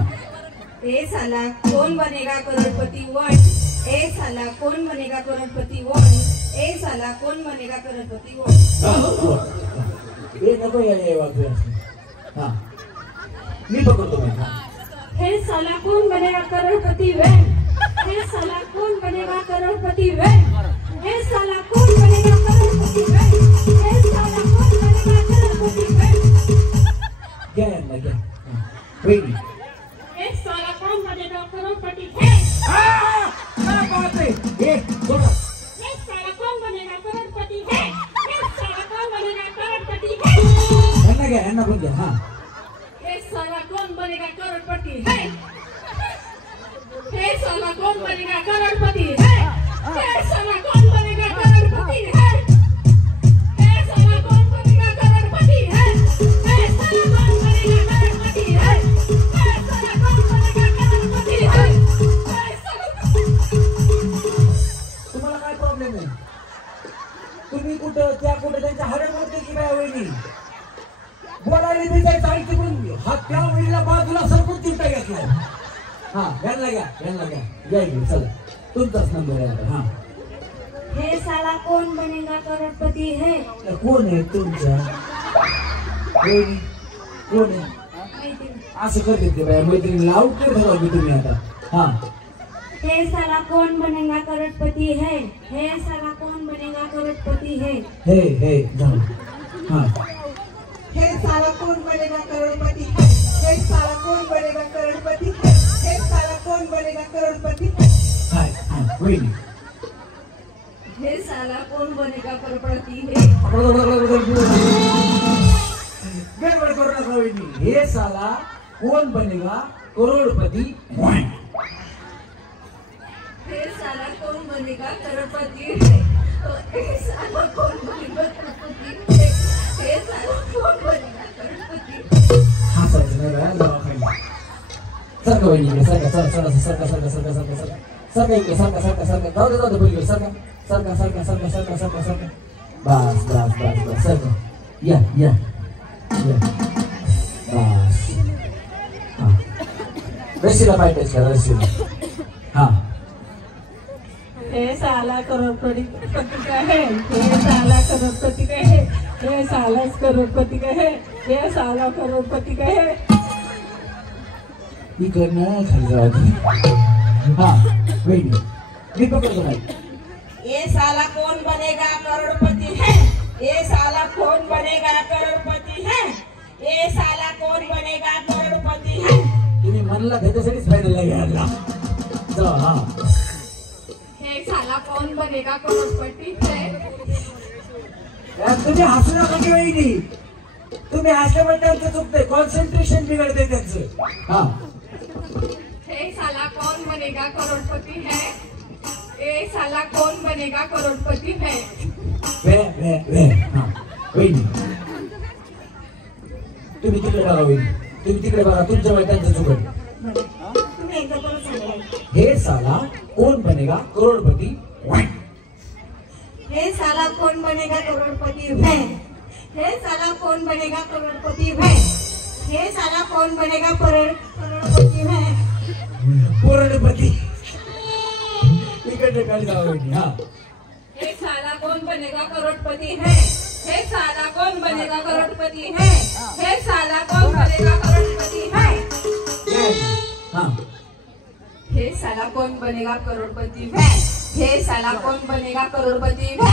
ए साला कौन बनेगा करोड़पति 1 ए साला कौन बनेगा करोड़पति 1 ए साला कौन बनेगा करोड़पति 1 हे नको या वाक्य असं. हा मी पकडतो मी. हा हे साला कौन बनेगा करोड़पति वैन हे साला कौन बनेगा करोड़पति वैन हे साला कौन बनेगा करोड़पति वैन हे साला कौन बनेगा करोड़पति वैन. घ्या यांना घ्या. वहिनी हे साला कौन बनेगा करोड़पति है काय बात आहे. हे सोडा. हे साला कौन बनेगा करोड़पति है हे साला कौन बनेगा करोड़पति है. यांना घ्या यांना पण घ्या. हा हे साला कौन बनेगा करोड़पति है हे साला कौन बनेगा करोड़पति है हे साला कौन बनेगा करोड़पति है हे साला कौन बनेगा करोड़पति है हे साला कौन बनेगा करोड़पति है हे साला कौन बनेगा करोड़पति है. तुम्हाला काय प्रॉब्लेम आहे. तुम्ही कुठं त्या कुठं त्यांच्या हाडे मोडते की काय वहिनी. बोलायला मी जायचं आणि तिकडून हा त्या वहिनीला बाजूला सरकून चिमटा घेतलाय. हा यांना घ्या यांना घ्या. या इकडे चला तुमचाच नंबर आहे. हा हे साला कौन बनेगा करोड़पति है कोण आहे तुमच्या वहिनी. कोण आहे असं करते ते बाया मैत्रिणीला आउट कर धरावं तुम्ही आता. हा हे साला कौन बनेगा करोड़पति है हे साला कौन बनेगा करोड़पति है. हे जाऊ. हा हे साला कौन बनेगा करोड़पति है हे साला कौन बनेगा करोड़पति है हे साला कौन बनेगा करोड़पति है. हाय हा वहिनी. हे साला कौन बनेगा करोड़पति है गडबड करू नका वहिनी. हे साला कोण बनेगा करोडपती. हे साला कौन बनेगा करोड़पति है हे साला कौन बनेगा करोड़पति है हे साला कौन बनेगा करोड़पति. हसायचं नाही बाया दवाखान्यात. सरका वहिनी सरका सरका सरका सरका सरका सरका सरका सरका इकडे सरका सरका सरका जाऊ दे पलीकडे सरका सरका सरका सरका सरका सरका सरका. बस बस बस बस सरका. या या या बस. हा रशीला पाय टच करा रशीला. हा हे साला करोड़पति का है हे साला करोड़पति का है हे साला करोड़पति का है हे साला करोड़पति का है. इकडनं खाली जाऊ. हा वहिनी मी पकडतो नाही. ये साला कौन बनेगा करोड़पति है ये साला कौन बनेगा करोड़पति है ये साला कौन बनेगा करोड़पति है. तुम्ही मनला त्याच्यासाठीच फायनलला घ्यायला चला. हा हे साला कौन बनेगा करोड़पति है. तुम्ही हसू नका की वहिनी. तुम्ही हसल्यामुळे त्यांचं चुकतंय. कॉन्सन्ट्रेशन बिघडते त्यांचं. हा हे साला कौन बनेगा करोड़पति है ये साला कौन बनेगा करोड़पति है. वे हा वहिनी तुम्ही तिकडे बघा वहिनी. तुम्ही तिकडे बघा तुमच्या त्यांचं चुकत. तुम्ही एकदा परत सांगा. हे साला कोण बनेगा करोडपती. हे साला कौन बनेगा करोड़पति है हे साला कौन बनेगा करोड़पति है हे साला कौन बनेगा करोड़पति है. करोडपती. इकडे खाली जाऊ वहिनी. हा हे साला कौन बनेगा करोड़पति है हे साला कौन बनेगा करोड़पति है हे साला कौन बनेगा करोड़पति है. हा हे साला कौन बनेगा करोड़पति है हे साला कौन बनेगा करोड़पति है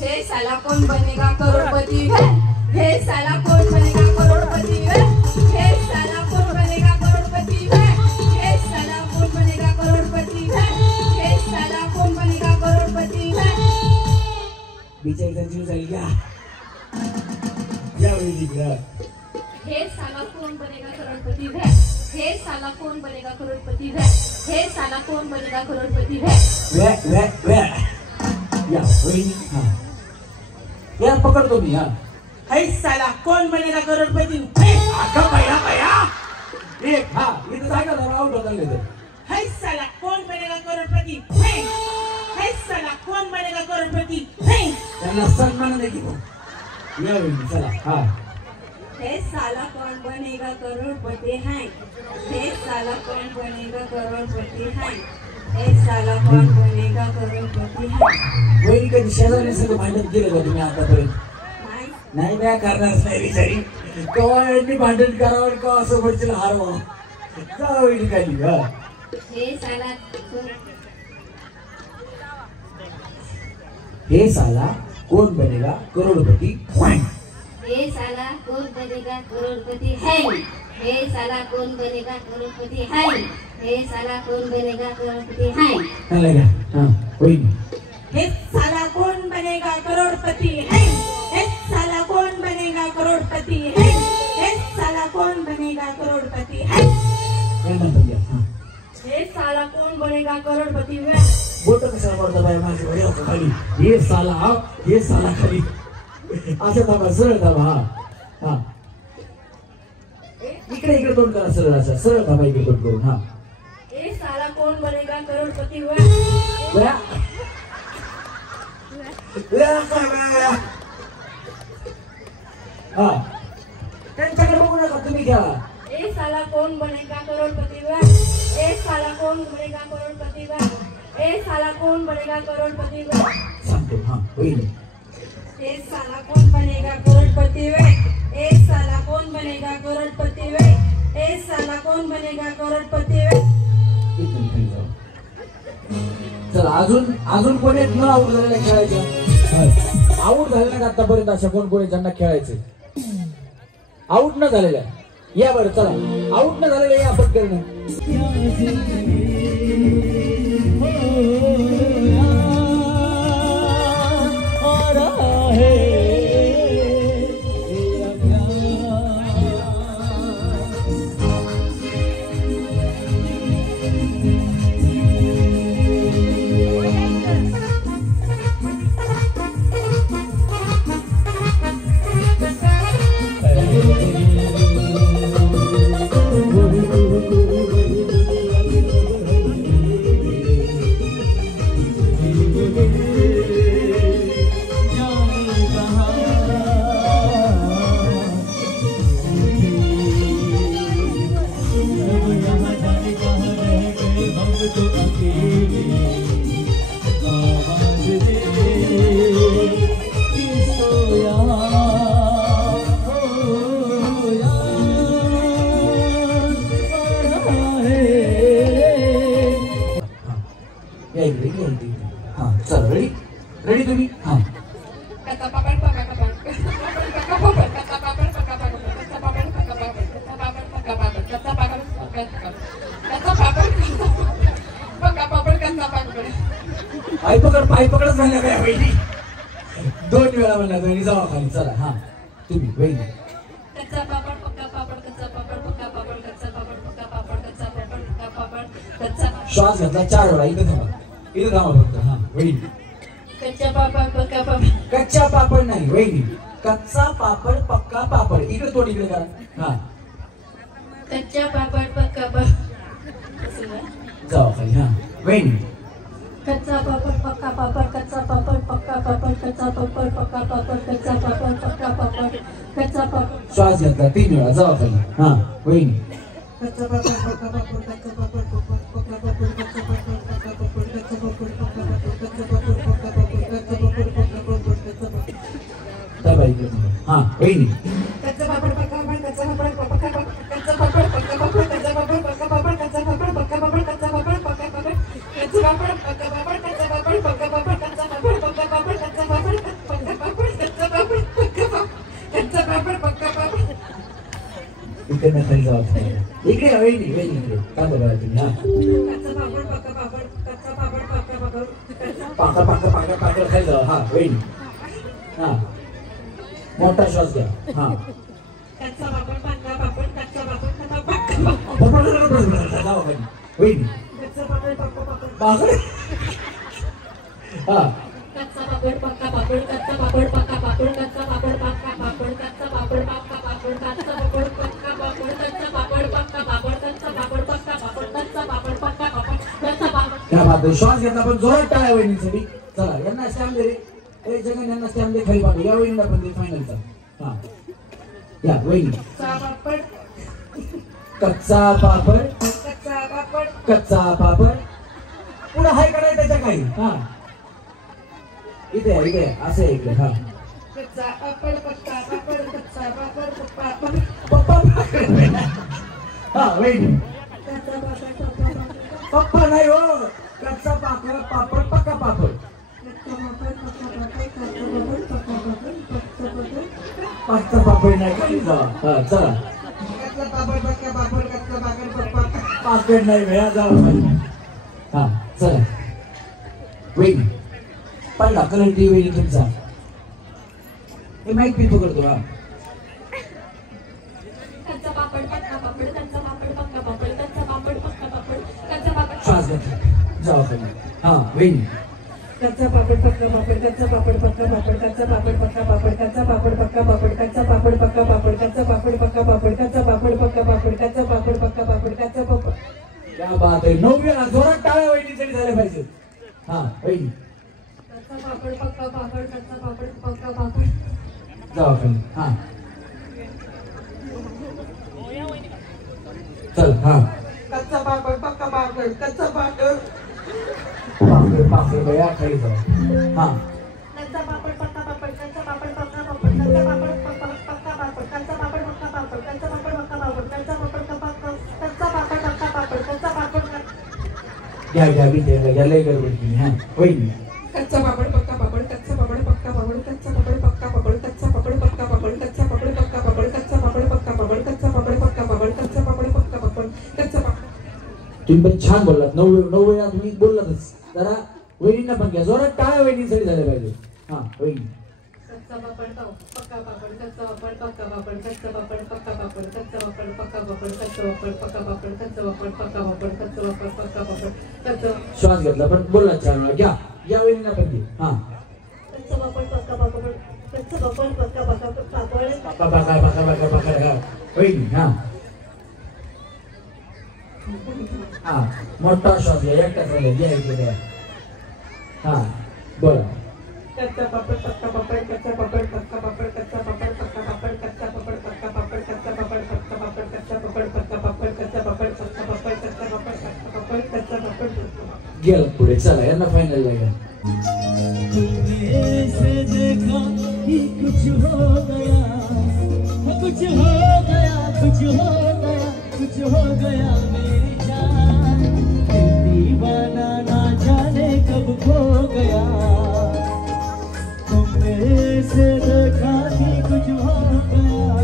हे साला कौन बनेगा करोड़पति है हे साला कौन बनेगा करोड़पति है हे साला कौन बनेगा करोड़पति है हे साला कौन बनेगा करोड़पति है हे साला कौन बनेगा करोड़पति है. बिचारी त्यांची जाईल या या वहिनी. हे साला कौन बनेगा करोड़पति है हे साला कौन बनेगा करोड़पति है हे साला कौन बनेगा करोड़पति है. वे या वहिनी. हा या पकडतो मी. हा हे साला कौन बनेगा करोड़पति अगं बया बया. एक हा इथं जागा जरा आउट होता गेलं. है साला कौन बनेगा करोड़पति है साला कौन बनेगा करोड़पति है. त्यांना सन्मान दे की या वहिनी चला. हा हे साला कौन बनेगा करोड़पति है हे साला कौन बनेगा करोड़पति है हे साला कौन बनेगा करोड़पति है वहिनी कधी शेजारी सगळं भांडण केलं का तुम्ही आतापर्यंत? नाही काय करणार नाही बिचारी. केव्हा यांनी भांडण करावं केव्हा असं म्हणजे हारवा. जा वहिनी खाली. हा हे साला हे साला कोण बनेगा करोडपती हे साला कौन बनेगा करोड़पति है हे साला कौन बनेगा करोड़पति है हे साला कौन बनेगा करोड़पति है हे साला कौन बनेगा करोड़पति है हे साला कौन बनेगा करोड़पति है हे साला कौन बनेगा करोड़पति है हे साला कौन बनेगा करोड़पति है बोट कशाला पडतं बाय माझ्या वडी होतं खाली. हे साला खाली असं थांबा सरळ थांबा. हा हा इकडे तोंड करा सरळ असं सरळ थांबा इकडे तोंड करून. हा हे साला कौन बनेगा करोड़पति है हा त्यांच्याकडे बघू नका तुम्ही घ्या. ए साला कौन बनेगा करोड़पति है ए साला कौन बनेगा करोड़पति है ए साला कौन बनेगा करोड़पति है सांगतो. हा होईल. हे साला कौन बनेगा करोड़पति है हे साला कौन बनेगा करोड़पति है हे साला कौन बनेगा करोड़पति है चला अजून कोणी न आऊट झालेल्या खेळायचं. आऊट झाले ना आतापर्यंत अशा कोण ज्यांना खेळायचे आऊट न झालेल्या या बरं चला आऊट न झालेल्या या आपण करणं. रेडी तुम्ही. हा पाय पकडच म्हणल्या काय वहिनी 2 वेळा म्हणल्या वहिनी जावा खाली. चला हा तुम्ही वहिनी. कच्चा पापड़ पक्का पापड़ कच्चा पापड़ पक्का पापड़ कच्चा पापड़ पक्का पापड़ कच्चा पापड़ पक्का पापड़ कच्चा श्वास घेतला 4 वेळा. इथं थांबा फक्त. हा वहिनी. कच्चा पापड़ पक्का पापड़ कच्चा पापड नाही वहिनी कच्चा पापड पक्का पापड. इकडे तोड इकडे करा. हा कच्चा पापड़ पक्का पापड़ जावा खाली. हा वहिनी. कच्चा पापड़ पक्का पापड़ कच्चा पापड़ पक्का पापड़ कच्चा पापड़ पक्का पापड़ कच्चा पापड़ पक्का पापड़ कच्चा पापड़. श्वास घेतला 3 वेळा. जावा खाली. हा वहिनी. कच्चा पापड़ पक्का पापड़ कच्चा पापड़ पक्का पापड़ कच्चा पापड़ पक्का पापड़ कच्चा पापड़ पक्का पापड़ कच्चा पापड़ पक्का पापड़ कच्चा पापड़ पक्का पापड़ कच्चा पापड़. त्या बाईकडे. हा वहिनी. कच्चा पापड़ पक्का पापड़ कच्चा पापड़ पक्का पापड़ कच्चा पापड़ पक्का पापड़ कच्चा पापड़ पक्का पापड़ कच्चा पापड़ पक्का पापड़ कच्चा पापड़ पक्का पापड़ कच्चा पापड़ पक्का पापड़ कच्चा पापड़ पक्का पापड़ कच्चा पापड़ पक्का पापड़ कच्चा पापड़ पक्का पापड़ कच्चा पापड़ पक्का पापड़ कच्चा पापड़ पक्का पापड़. इकडे खाली जावा. इकडे या वहिनी. इकडे काय बघा तुम्ही. हा कच्चा पापड़ पक्का पापड़ कच्चा पापड़ पक्का पापड़ पाकड खाली जावा. हा वहिनी. हा मोठा श्वास घ्या. हा कच्चा पापड़ पक्का पापड़ कच्चा पापड़ पक्का पापड़ जावा खाली. वहिनी. कच्चा पापड़ पक्का पापड़ पाकड. हा कच्चा पापड़ पक्का पापड़ कच्चा पापड़ पक्का पापड़ कच्चा पापड़ पक्का पापड़ कच्चा पापड़ पक्का पापड़ कच्चा पापड़ पक्का पापड़ कच्चा पापड़ पक्का पापड़ कच्चा पापड़ पक्का पापड़ कच्चा पापड़ पक्का पापड़ कच्चा पापड़. क्या बात आहे. श्वास घेतला पण जोरात टाळ्या वहिनीसाठी. चला यांना स्टॅम्प दे रे. ए जगन यांना स्टॅम्प दे खाली पाठव. या वहिनीला पण दे फायनलचा. हा या वहिनी पापड कच्चा पापड कच्चा पापड कच्चा पापड पुढे हाय का नाही त्याच्या काही हा इथे इथे असं आहे इकडे हा कच्चा पापड पक्का पापड कच्चा पापड पापड पप्पा हा वहिनी कच्चा पापड पप्पा नाही हो कच्चा पापड पापड पक्का पापड पक्का पापड नाही का हा चला कच्चा पापड पक्का पापड कच्चा पापड पप्पा पापड नाही वेळा जाऊ हा चला वहिनी पहिला कलर टी वहिनी तुमचा हे माईक पितो करतो हा कच्चा पापड पक्का पापड कच्चा पापड पक्का पापड कच्चा पापड पक्का पापड कच्चा पापड श्वास घ्या जाऊ तुम्ही हा वहिनी कच्चा पापड पक्का पापड कच्चा पापड पक्का पापड कच्चा पापड पक्का पापड कच्चा पापड पक्का पापड कच्चा पापड पक्का पापड कच्चा पापड पक्का पापड कच्चा पापड पक्का पापड कच्चा पापड पक्का पापड कच्चा पापड क्या बात आहे 9 वेळा जोरात टाळ्या वहिनीसाठी झाल्या पाहिजे हा वहिनी कच्चा पापड पक्का पापड कच्चा पापड पक्का पापड जाऊ खाली हा चल हा कच्चा पापड पक्का पापड कच्चा पापड पापड पापड बया खाली जाऊ हा कच्चा पापड पक्का पापड कच्चा पापड पक्का पापड कच्चा पापड पक्का पापड कच्चा पापड पक्का पापड कच्चा पापड पक्का पापड कच्चा पापड कच्चा पापड पक्का पापड कच्चा पापड घ्या विद्या घ्या लय गडबड केली हा वहिनी कच्चा पापड पक्का पापड कच्चा पापड पक्का पापड कच्चा पापड पक्का पापड कच्चा पापड पक्का पापड कच्चा पापड पक्का पापड कच्चा पापड पक्का पापड कच्चा पापड पक्का पापड कच्चा पापड पक्का पापड कच्चा पापड तुम्ही पण छान बोललात 9 वेळा तुम्ही बोललातच जरा वहिनींना पण घ्या जोरात टाळ्या वहिनीसाठी झाल्या पाहिजे हा वहिनी कच्चा पापड पक्का पापड कच्चा पापड पक्का पापड कच्चा पापड पक्का पापड कच्चा पापड पक्का पापड कच्चा पापड पक्का पापड कच्चा पापड पक्का पापड कच्चा पापड पक्का पापड कच्चा श्वास घेतला पण बोलला छान वेळा घ्या या वहिनींना पण घे हा कच्चा पापड पक्का पापड कच्चा पापड पक्का पापड पापा पाका हा वहिनी हा हा मोठा श्वास घ्या एकटाच झाला घ्या इकडे घ्या हा बोला कच्चा पापड पक्का पापड कच्चा पापड पक्का पापड कच्चा पापड पक्का पापड कच्चा पापड पक्का पापड कच्चा पापड पक्का पापड कच्चा पापड पक्का पापड कच्चा पापड पक्का पापड कच्चा पापड पक्का पापड कच्चा पापड गेला पुढे चला यांना फायनल लागेल से देखा कि कुछ हो गया कुछ हो गया कुछ हो गया कुछ हो गया मेरी जान दिल दीवाना ना जाने कब खो गया तुमने से देखा कि कुछ हो गया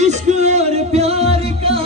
इश्क और प्यार का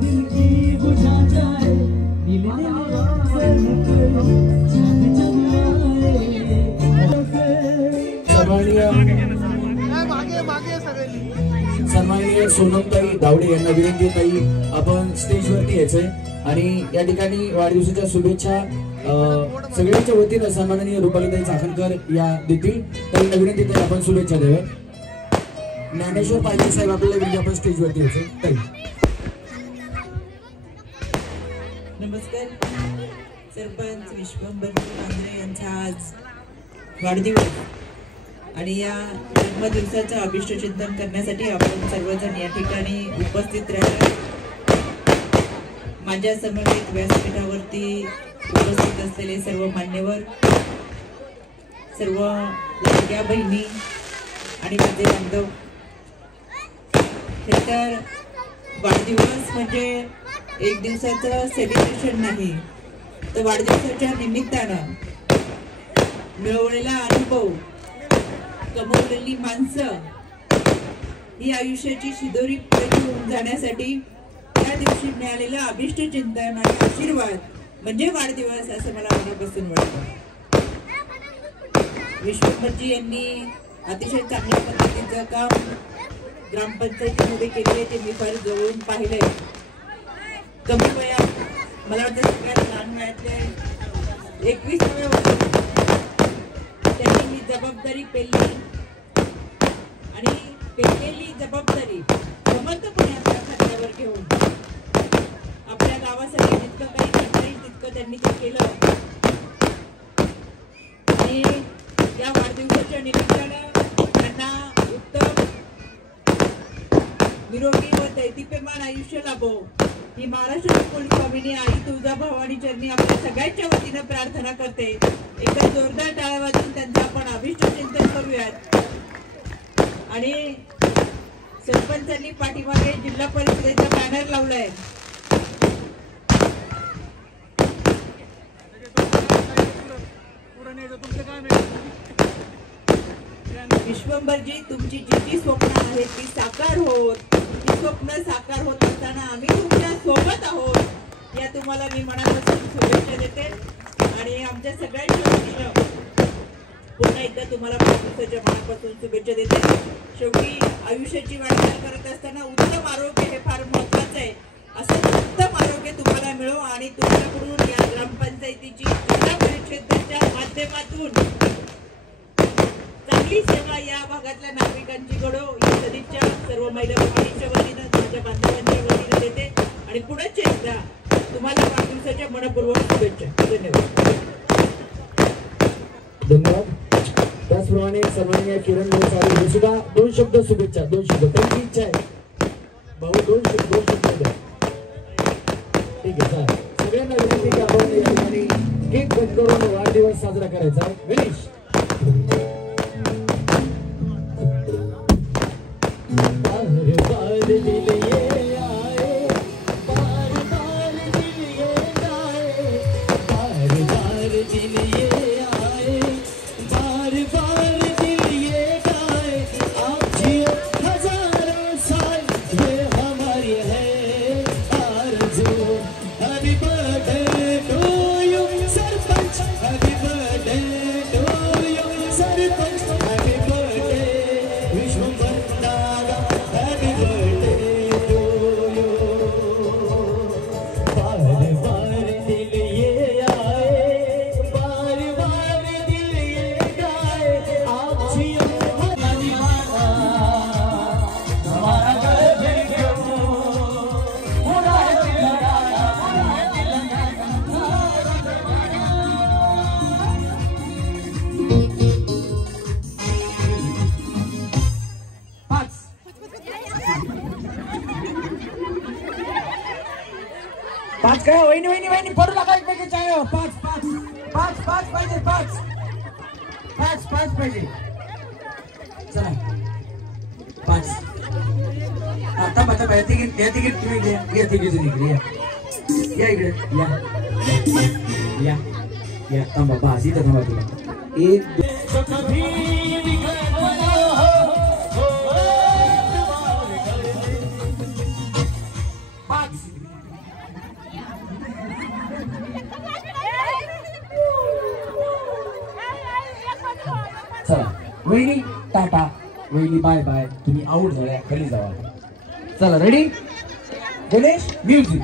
दिल की बुझा जाए नीले सर पे चांद सन्माननीय सोनमताई दावडे यांना विनंती ताई आपण स्टेजवरती यायचंय आणि या ठिकाणी वाढदिवसाच्या शुभेच्छा सगळ्यांच्या वतीनं सन्माननीय रुपालीताई चाकणकर या देतील. त्यांना विनंती ताई आपण शुभेच्छा द्याव्या. ज्ञानेश्वर पाटील साहेब आपल्याला विनंती आपण स्टेजवरती यायचंय ताई. नमस्कार. सरपंच विश्वंभर पांढरे यांचा आज वाढदिवस आणि या जन्मदिवसाचं अभिष्टचिंतन करण्यासाठी आपण सर्वजण या ठिकाणी उपस्थित राहिला. माझ्या समवेत व्यासपीठावरती उपस्थित असलेले सर्व मान्यवर, सर्व लाडक्या बहिणी आणि माझे बांधव. हे तर वाढदिवस म्हणजे एक दिवसाचं सेलिब्रेशन नाही, तर वाढदिवसाच्या निमित्तानं मिळवलेला अनुभव, कमवलेली माणसं ही आयुष्याची शिदोरी घेऊन जाण्यासाठी त्या दिवशी मिळालेलं अभिष्ट चिंतन आणि आशीर्वाद म्हणजे वाढदिवस असं मला मनापासून वाटतं. विश्वंभरजी यांनी अतिशय चांगल्या पद्धतीचं काम ग्रामपंचायतीमध्ये केले आहे, ते मी फार जवळून पाहिलंय. कमी वयात, मला वाटतं सगळ्यात लहान वयातले 21व्या वर्षी त्यांनी ही जबाबदारी पेलली आणि पेललेली जबाबदारी समर्थपणे आपल्या खात्यावर घेऊन आपल्या गावासाठी जितकं काही करता येईल तितकं त्यांनी ते केलं. आणि या वाढदिवसाच्या निमित्तानं त्यांना उत्तम निरोगी व दैदिप्यमान आयुष्य लाभो ही महाराष्ट्र स्वामिनी आई तुळजा भवानी चरणी आपल्या सगळ्यांच्या वतीनं प्रार्थना करते. एका जोरदार टाळ्या वाजवून त्यांचं आपण अभिष्ट चिंतन करूयात. आणि सरपंचांनी पाठीमागे जिल्हा परिषदेचा बॅनर लावलाय. विश्वंभरजी, तुमची जी स्वप्न आहेत ती साकार होत, ती स्वप्न साकार होत असताना आम्ही तुमच्या सोबत आहोत, या तुम्हाला मी मनापासून शुभेच्छा देते. आणि आमच्या सगळ्यांच्या वतीनं पुन्हा एकदा तुम्हाला वाढदिवसाच्या मनापासून शुभेच्छा देते. शेवटी आयुष्याची वाटचाल करत असताना उत्तम आरोग्य हे फार महत्वाचं आहे. असं उत्तम आरोग्य तुम्हाला मिळो आणि तुमच्याकडून या ग्रामपंचायतीची जिल्हा परिषदेच्या माध्यमातून चांगली सेवा या भागातल्या नागरिकांची घडो ही सदिच्छा सर्व महिला भगिनींच्या वतीनं, माझ्या बांधवांच्या वतीनं देते. आणि पुढेच एकदा तुम्हाला वाढदिवसाच्या मनपूर्वक शुभेच्छा. धन्यवाद. धन्यवाद. त्याचप्रमाणे सन्माननीय किरण गोसावी हे सुद्धा 2 शब्द शुभेच्छा, 2 शब्द त्यांची इच्छा आहे. भाऊ 2 शब्द द्या. ठीक आहे सर. सगळ्यांना विनंती की आपण या ठिकाणी केक कट करून वाढदिवस साजरा करायचा आहे. गणेश पाच काय वहिनी वहिनी वहिनी पडू नका एकमेकीच्या आहे. पाच पाच पाच पाच पाहिजे. पाच पाच पाच पाहिजे. चला 5. आता माझ्या या तिकीट तुम्ही घ्या. या तिकीट इकडे या इकडे या थांबा. बस इथं थांबा. तुला 1 5 चला वहिनी टाटा, वहिनी बाय बाय, तुम्ही आउट झाल्या, खाली जावा. चला रेडी, गणेश म्युझिक.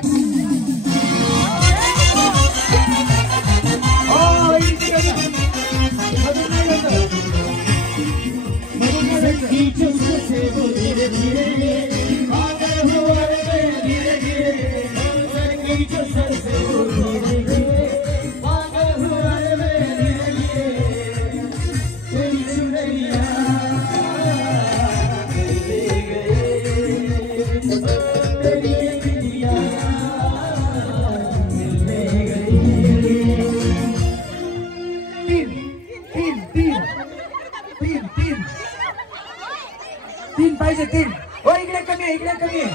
तीन पाहिजे, तीन. ओ इकडे कमी आहे, इकडे कमी आहे.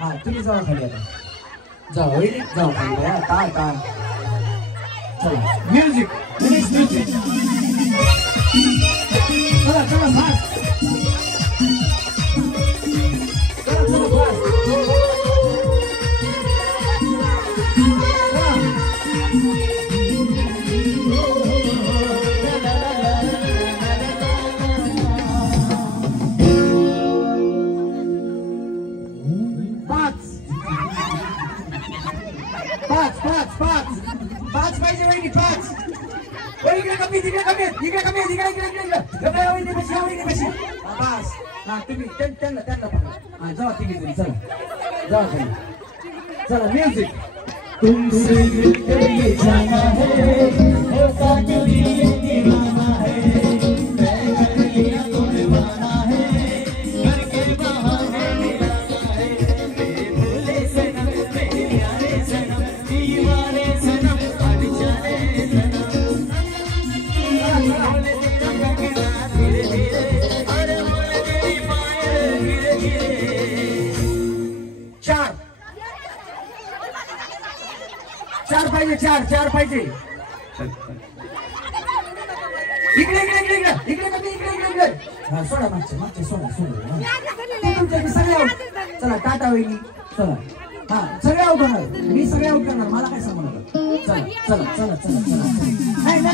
हा तुम्ही जावा खाली आता, जावा वहिनी जावा खाली. टाटा. चला म्युझिक, गणेश म्युझिक. चला चला फास्ट, चला चला फास्ट. पाच पाहिजे वहिनी, पाच. इकडे कमी, तिकडे कमी, इकडे कमी, इकडे इकडे इकडे वहिनी कशी, वहिनी कशी. बस. हा तुम्ही त्यांना पकडा. हा जावा तिकडे तरी, चला जावा खाली. चला म्युझिक. तुमसे मिलकर ये जाना है, होता कभी ये दीवाना है, मैं कर लिया तो दीवाना है, घर के बहाने मिलाना है, मेरे भोले सनम, मेरे यारे सनम, दीवाने सनम, अनजाने सनम. बोले तेरा कंगना धीरे धीरे, अरे बोले तेरी पायल गिरे गिरे. चार पाहिजे, चार पाहिजे. इकडे इकडे इकडे इकडे इकडे कमी, इकडे इकडे इकडे. हा सोडा मागचे सोडा. सगळे आउट. चला टाटा वहिनी, चला. हा सगळे आउट होणार, मी सगळे आउट करणार, मला काय सांगणार. चला चला चला चला चला. नाही ना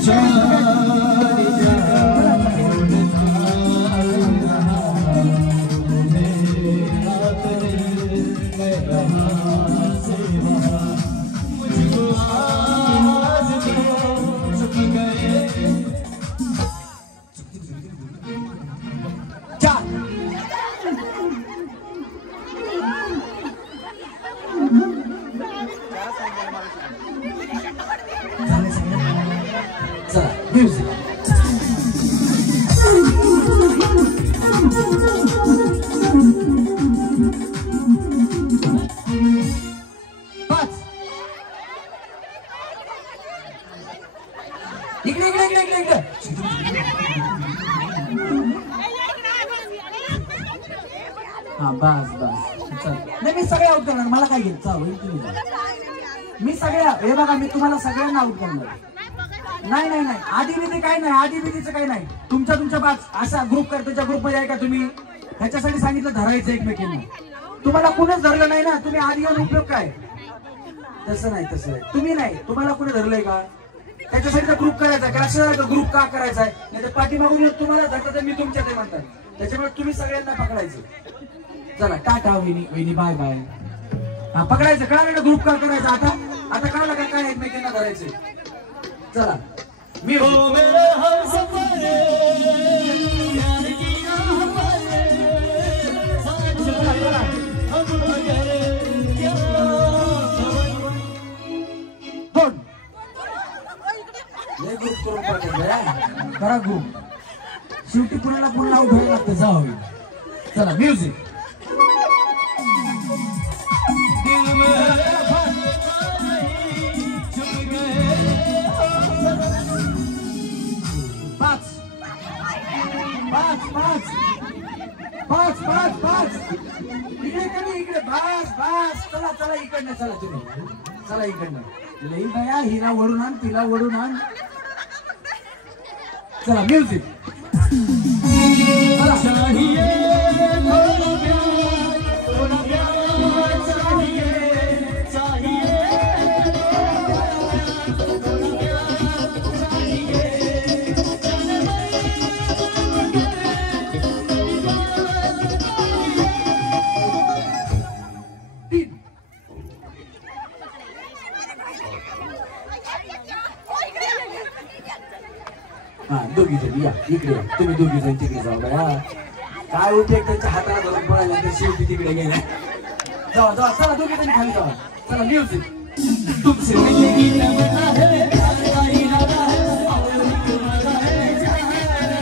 म्युझिक. पाच. इकडे इकडे इकडे इकडे इकडे. हा बस. नाही मी सगळे आउट करणार, मला काय घेत मी सगळ्या. हे बघा मी तुम्हाला सगळ्यांना आउट करणार. नाही आधीविधी काय नाही, आधीविधीचं काय नाही. तुमच्या बाज असा ग्रुप करताच्या ग्रुपमध्ये आहे का तुम्ही? ह्याच्यासाठी सांगितलं धरायचं एकमेकींना. तुम्हाला कुणीच धरलं नाही ना, तुम्ही आधी येऊन उपयोग काय? तसं नाही तुम्ही नाही, तुम्हाला कुणी धरलंय का? त्याच्यासाठी ग्रुप करायचा का? लक्षात ग्रुप का करायचा आहे? नाही तर पाठीमागून तुम्हाला धरलं तर मी तुमच्या ते म्हणतात. त्याच्यामुळे तुम्ही सगळ्यांना पकडायचं. चला टाटा वहिनी बाय बाय. हा पकडायचं, कळालं ना ग्रुप का करायचा? आता कळालं का काय एकमेकींना धरायचं? चला मी करा ग्रुप. शेवटी पुण्याला पुन्हा आउट व्हायला लागतं, जावं. चला म्युझिक. पाच. इकडे कमी, इकडे बस. चला इकडनं, चला तुम्ही चला इकडनं. लई बाया, हिला वडून आण, तिला वडून आण. चला म्युझिक. चला हा दोघी जण या इकडे या. तुम्ही दोघी जण तिकडे जाऊ बया. काय उपयोग त्यांच्या हाताला धरून पळायला तर शेवटी तिकडे गेल्या. जावा जावा चला दोघी जण खाली जावा. चला म्युझिक तुमसे मिलेगी तमन्ना है प्यार का इरादा है और एक वादा है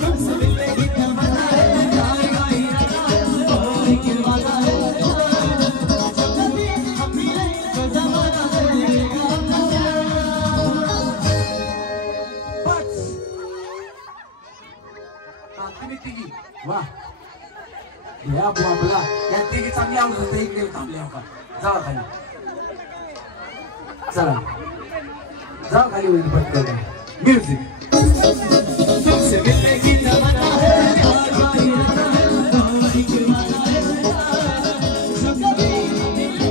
तुमसे मिलेगी तमन्ना है प्यार का इरादा है और एक वादा है जब कभी हम मिले तो जमाना है बस तुम्ही तिघी वाह या बाबला या तिघी चांगली आवडत होते इकडे थांबले हो का जावा खाली चला जावा खाली होईल पटकन म्युझिक तुमसे मिलने की तमन्ना है प्यार का इरादा है और एक वादा है जब कभी हम मिले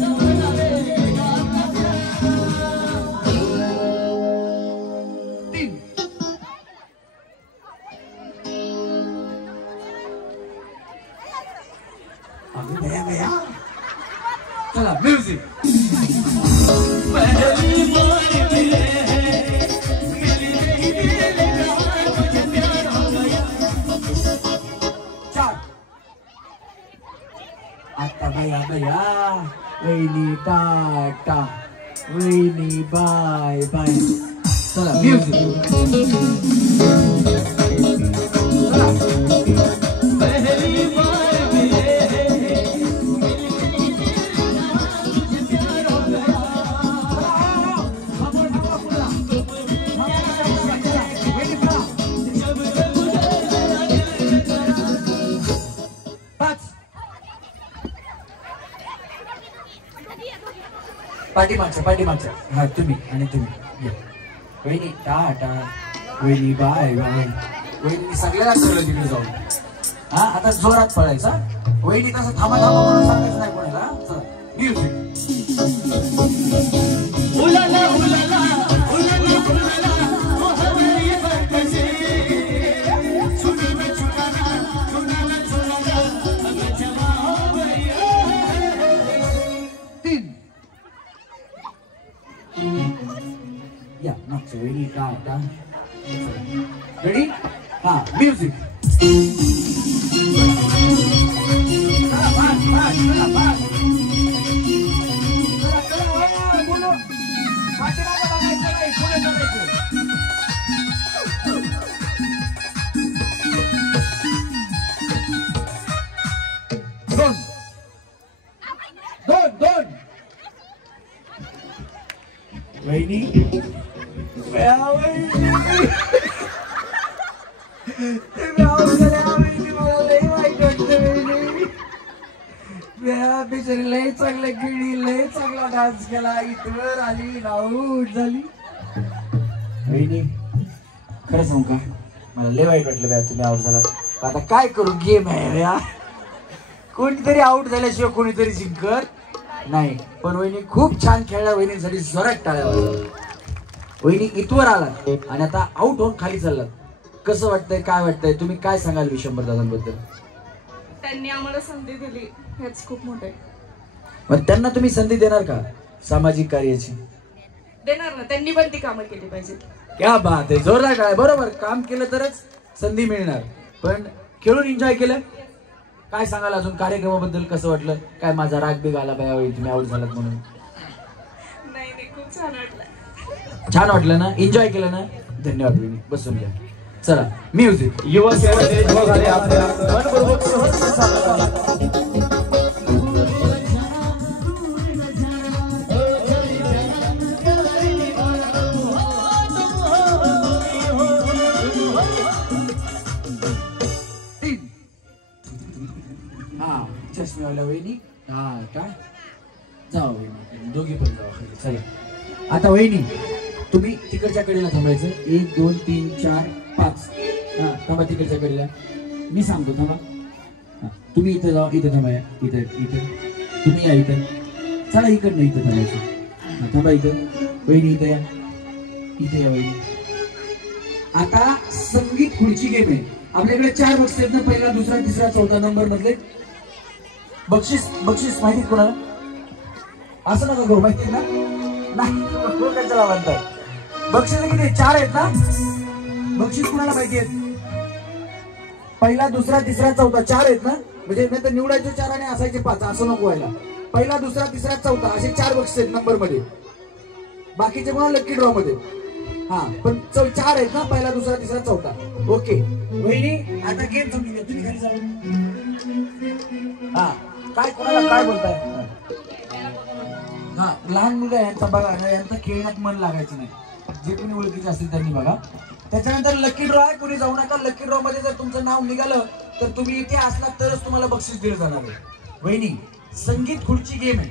तो जमाना है तीन अभी गया गया चला म्यूजिक पहली बार मिले हैं मिलने ही मिले कहा मुझे प्यार हो गया चार आता भैया भैया वहिनी टाटा वहिनी बाय बाय चला म्यूजिक पहली बार मिले पाठीमागच्या हा तुम्ही आणि तुम्ही वहिनी टाटा वहिनी बाय बाय वहिनी सगळ्याला ठरलं तिकडे जाऊन हा आता जोरात पळायचा वहिनी तसं थांबा थांबा म्हणून सांगायचं नाही कोणाला चला म्युझिक उलाला उलाला उलाला उलाला ओ हमारे बरकसे छुटी में छुटाना छुटाना छुटाना अब जमा हो गई तीन या मागचं वहिनी टाटा रेडी हा म्युझिक दोन दोन दोन वहिनी बिचारी लय चांगलं खेळली लय चांगला डान्स केला इथवर आली आऊट झाली वहिनी खरं सांगू का मला लय वाईट वाटलं बया तुम्ही आऊट झाला आता काय करू गेम आहे या कोणीतरी आऊट झाल्याशिवाय कोणीतरी जिंकत नाही पण वहिनी खूप छान खेळला वहिनीसाठी जोरात टाळ्या वाजवा वहिनी इथवर आला आणि आता आऊट होऊन खाली चालला कसं वाटतंय काय वाटतंय तुम्ही काय सांगाल विशंभर दादांबद्दल त्यांनी आम्हाला संधी दिली हेच खूप मोठे पण त्यांना तुम्ही संधी देणार का सामाजिक कार्याची देणार ना त्यांनी पण ती कामं केली पाहिजे क्या बात आहे जोरदार काय बरोबर काम केलं तरच संधी मिळणार पण खेळून एन्जॉय केलं काय सांगाल अजून कार्यक्रमाबद्दल कसं वाटलं काय माझा राग बिग आला बाया तुम्ही आऊट झालात म्हणून नाही खूप छान वाटलं छान वाटलं ना एन्जॉय केलं ना धन्यवाद वहिनी बसून घ्या चला म्युझिक युवा सेवा देशभाग आले आपल्या मनपूर्वक सहर्ष स्वागत हा चष्मेवाल्या वहिनी टाटा जाऊ वहिनी दोघी पण जाऊ चला आता वहिनी तुम्ही तिकडच्या कडेला थांबायचं 1 2 3 4 5 हा थांबा तिकडच्या कडेला मी सांगतो थांबा हा तुम्ही इथे जावा इथे थांबा इथे इथे तुम्ही या इथे चला इकडनं इथे थांबायचं थांबा इथं वहिनी इथे या वहिनी आता संगीत खुर्ची गेम आहे आपल्याकडे 4 बक्षीस आहेत ना पहिला दुसरा तिसरा चौथा नंबर मधले बक्षीस माहिती कोणाला असं नका करू माहिती ना नाही कशाला म्हणताय? बक्षीस किती? 4 आहेत ना? बक्षीस कुणाला माहिती आहेत? पहिला, दुसरा, तिसरा, चौथा 4 आहेत ना? म्हणजे नाही तर निवडायचे 4 आणि असायचे 5, असं नको व्हायला. पहिला, दुसरा, तिसरा, चौथा असे 4 बक्षीस आहेत नंबर मध्ये. बाकीचे मला लकी ड्रॉ मध्ये. हा पण 4 आहेत ना? पहिला, दुसरा, तिसरा, चौथा. ओके वहिनी आता गेम समजून घ्या. तुम्ही खाली जाऊ. हा काय कोणाला काय बोलताय? हा लहान मुलं यांचा बघा ना, यांचा खेळण्यात मन लागायचं नाही. जे कोणी ओळखीचे असतील त्यांनी बघा. त्याच्यानंतर लकी ड्रॉ आहे, कोणी जाऊ नका. लकी ड्रॉ मध्ये जर तुमचं नाव निघालं तर तुम्ही इथे असलात तरच तुम्हाला बक्षीस दिलं जाणार आहे. वहिनी संगीत खुर्ची गेम आहे.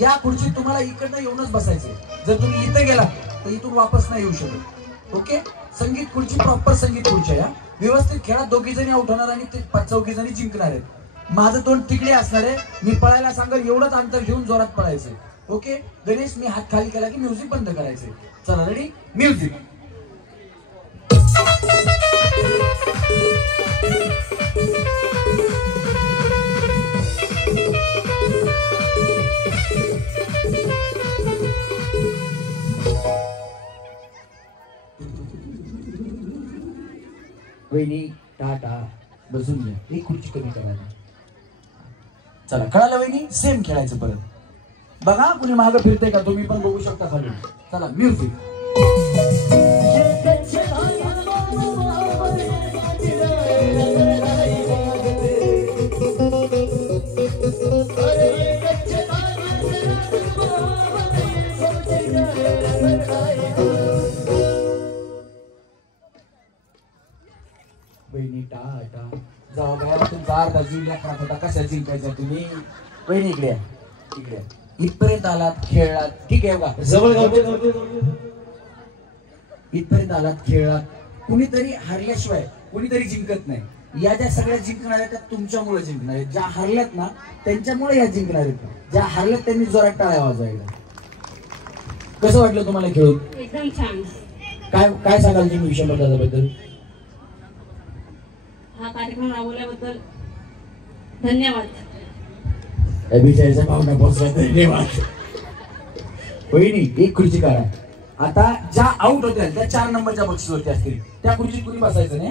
या खुर्चीत तुम्हाला इकडनं येऊनच बसायचंय. जर तुम्ही इथे गेलात तर इथून वापस नाही येऊ शकत. ओके संगीत खुर्ची प्रॉपर संगीत खुर्ची आहे. व्यवस्थित खेळा. 2 जणी आउट होणार आणि 4 जणी जिंकणार आहेत. माझं तोंड तिकडे असणार आहे. मी पळायला सांगेल एवढंच अंतर घेऊन जोरात पळायचंय. ओके गणेश मी हात खाली केला की म्युझिक बंद करायचंय. चला रेडी म्युझिक. वहिनी टाटा बसून घ्या. एक खुर्ची कमी करायला. चला कळालं वहिनी? सेम खेळायचं परत. बघा कुणी मागं फिरते का? तुम्ही पण बघू शकता खाली. चला म्युझिक. वहिनी टाटा जाऊ बाहेर. तुमचा अर्धा जीव लेकरात होता. कशा जिंकायचा तुम्ही? वहिनी इकडे इकडे इथपर्यंत आलात खेळलात ठीक आहे बघा. जवळ इथपर्यंत आलात खेळलात. कुणीतरी हरल्याशिवाय कुणीतरी जिंकत नाही. या ज्या सगळ्या जिंकणार आहेत त्या तुमच्यामुळे जिंकणार आहेत. ज्या हरल्यात ना त्यांच्यामुळे या जिंकणार आहेत. ज्या हरल्यात त्यांनी जोरात टाळ्या वाजवायला. कसं वाटलं तुम्हाला खेळून? एकदम छान. काय काय सांगाल तुम्ही विषय दादाबद्दल? हा कार्यक्रम राबवल्याबद्दल धन्यवाद. अभिजयचा भावना पोहोचला धन्यवाद. वहिनी एक खुर्ची काढा. आता ज्या आउट होत्या त्या 4 नंबरच्या बक्षीसवरती असतील. त्या खुर्चीत कुणी बसायचं नाही.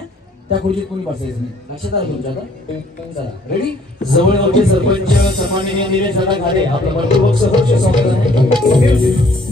त्या खुर्चीत कुणी बसायचं नाही. लक्षात आलं तुमच्या? आता चला रेडी. जवळगावचे सरपंच सन्माननीय निलेश दादा घाडे आपलं भरपूर बक्षीस स्वागत आहे.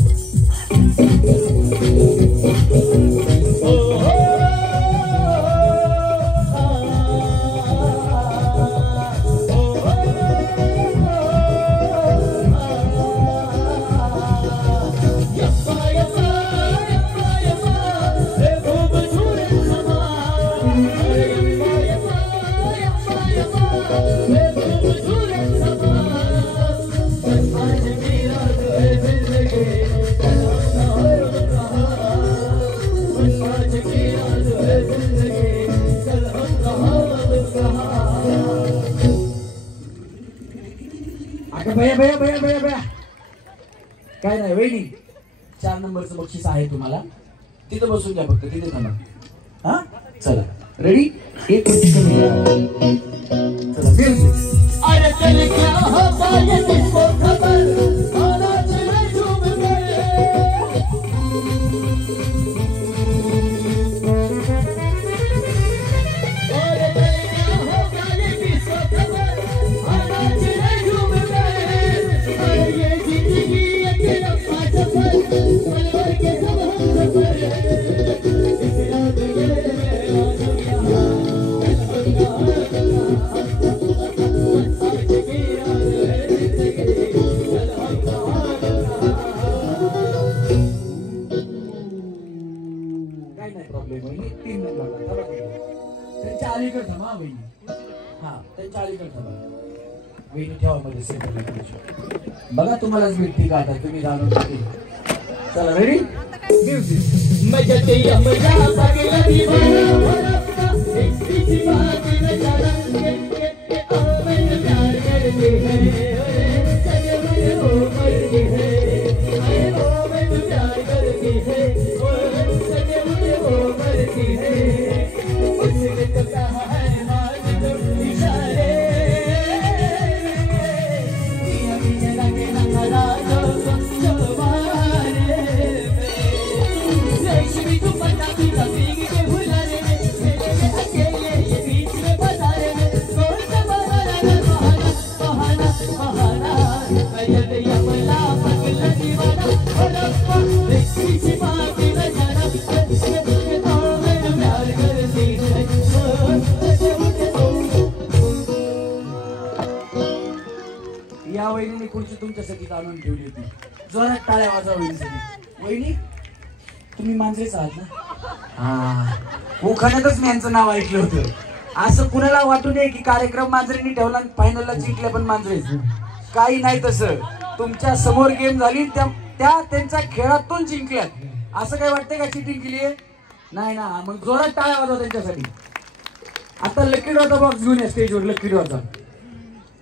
भया काय नाही वहिनी 4 नंबरचं बक्षीस आहे तुम्हाला. तिथं बसून घ्या फक्त. तिथे थांबा. हा चला रेडी. एक चला म्युझिक. अरे चल क्या होता ये किसको खबर? आना चले झूम गए. अरे चल क्या होता ये किसको खबर? आना चले झूम गए. अरे ये जिंदगी एक लम्हा सफर. पल भर के सब हम सफर. इस रात त्यांच्या अलीकडे थांबा वहिनी. हा त्यांच्या अलीकडे थांबा. वहिनी ठेवा मध्ये सेंटर. बघा तुम्हालाच भेटते का आता? तुम्ही जाणून घेतली. चला रेडी म्युझिक. मजा मजा पागल दीवाना भरपता. एक सी बात न जानेंगे के आमन प्यार करते हैं. सगे मुझे हो मरते हैं. आए हो मैं प्यार करती है. सगे मुझे हो मरती है. उसने तो कहा है मान दो इशारे. दिया मुझे लगे ना जो समझो या वहिनीने खुर्ची तुमच्यासाठी आणून ठेवली होती. जोरात टाळ्या वाजवा वहिनीसाठी. वहिनी तुम्ही मांजरेच आहात ना? हा, उखाण्यातच मी यांचं नाव ऐकलं होतं. असं कुणाला वाटू नये की कार्यक्रम मांजरेंनी ठेवला आणि फायनलला जिंकले पण मांजरेच. काही नाही तसं. तुमच्या समोर गेम झाली, त्या त्यांच्या खेळातून जिंकल्यात. असं काय वाटतंय का चिटिंग केली आहे? नाही ना. मग जोरात टाळ्या वाजवा त्यांच्यासाठी. आता लकी ड्रॉचा बॉक्स घेऊन या स्टेजवर.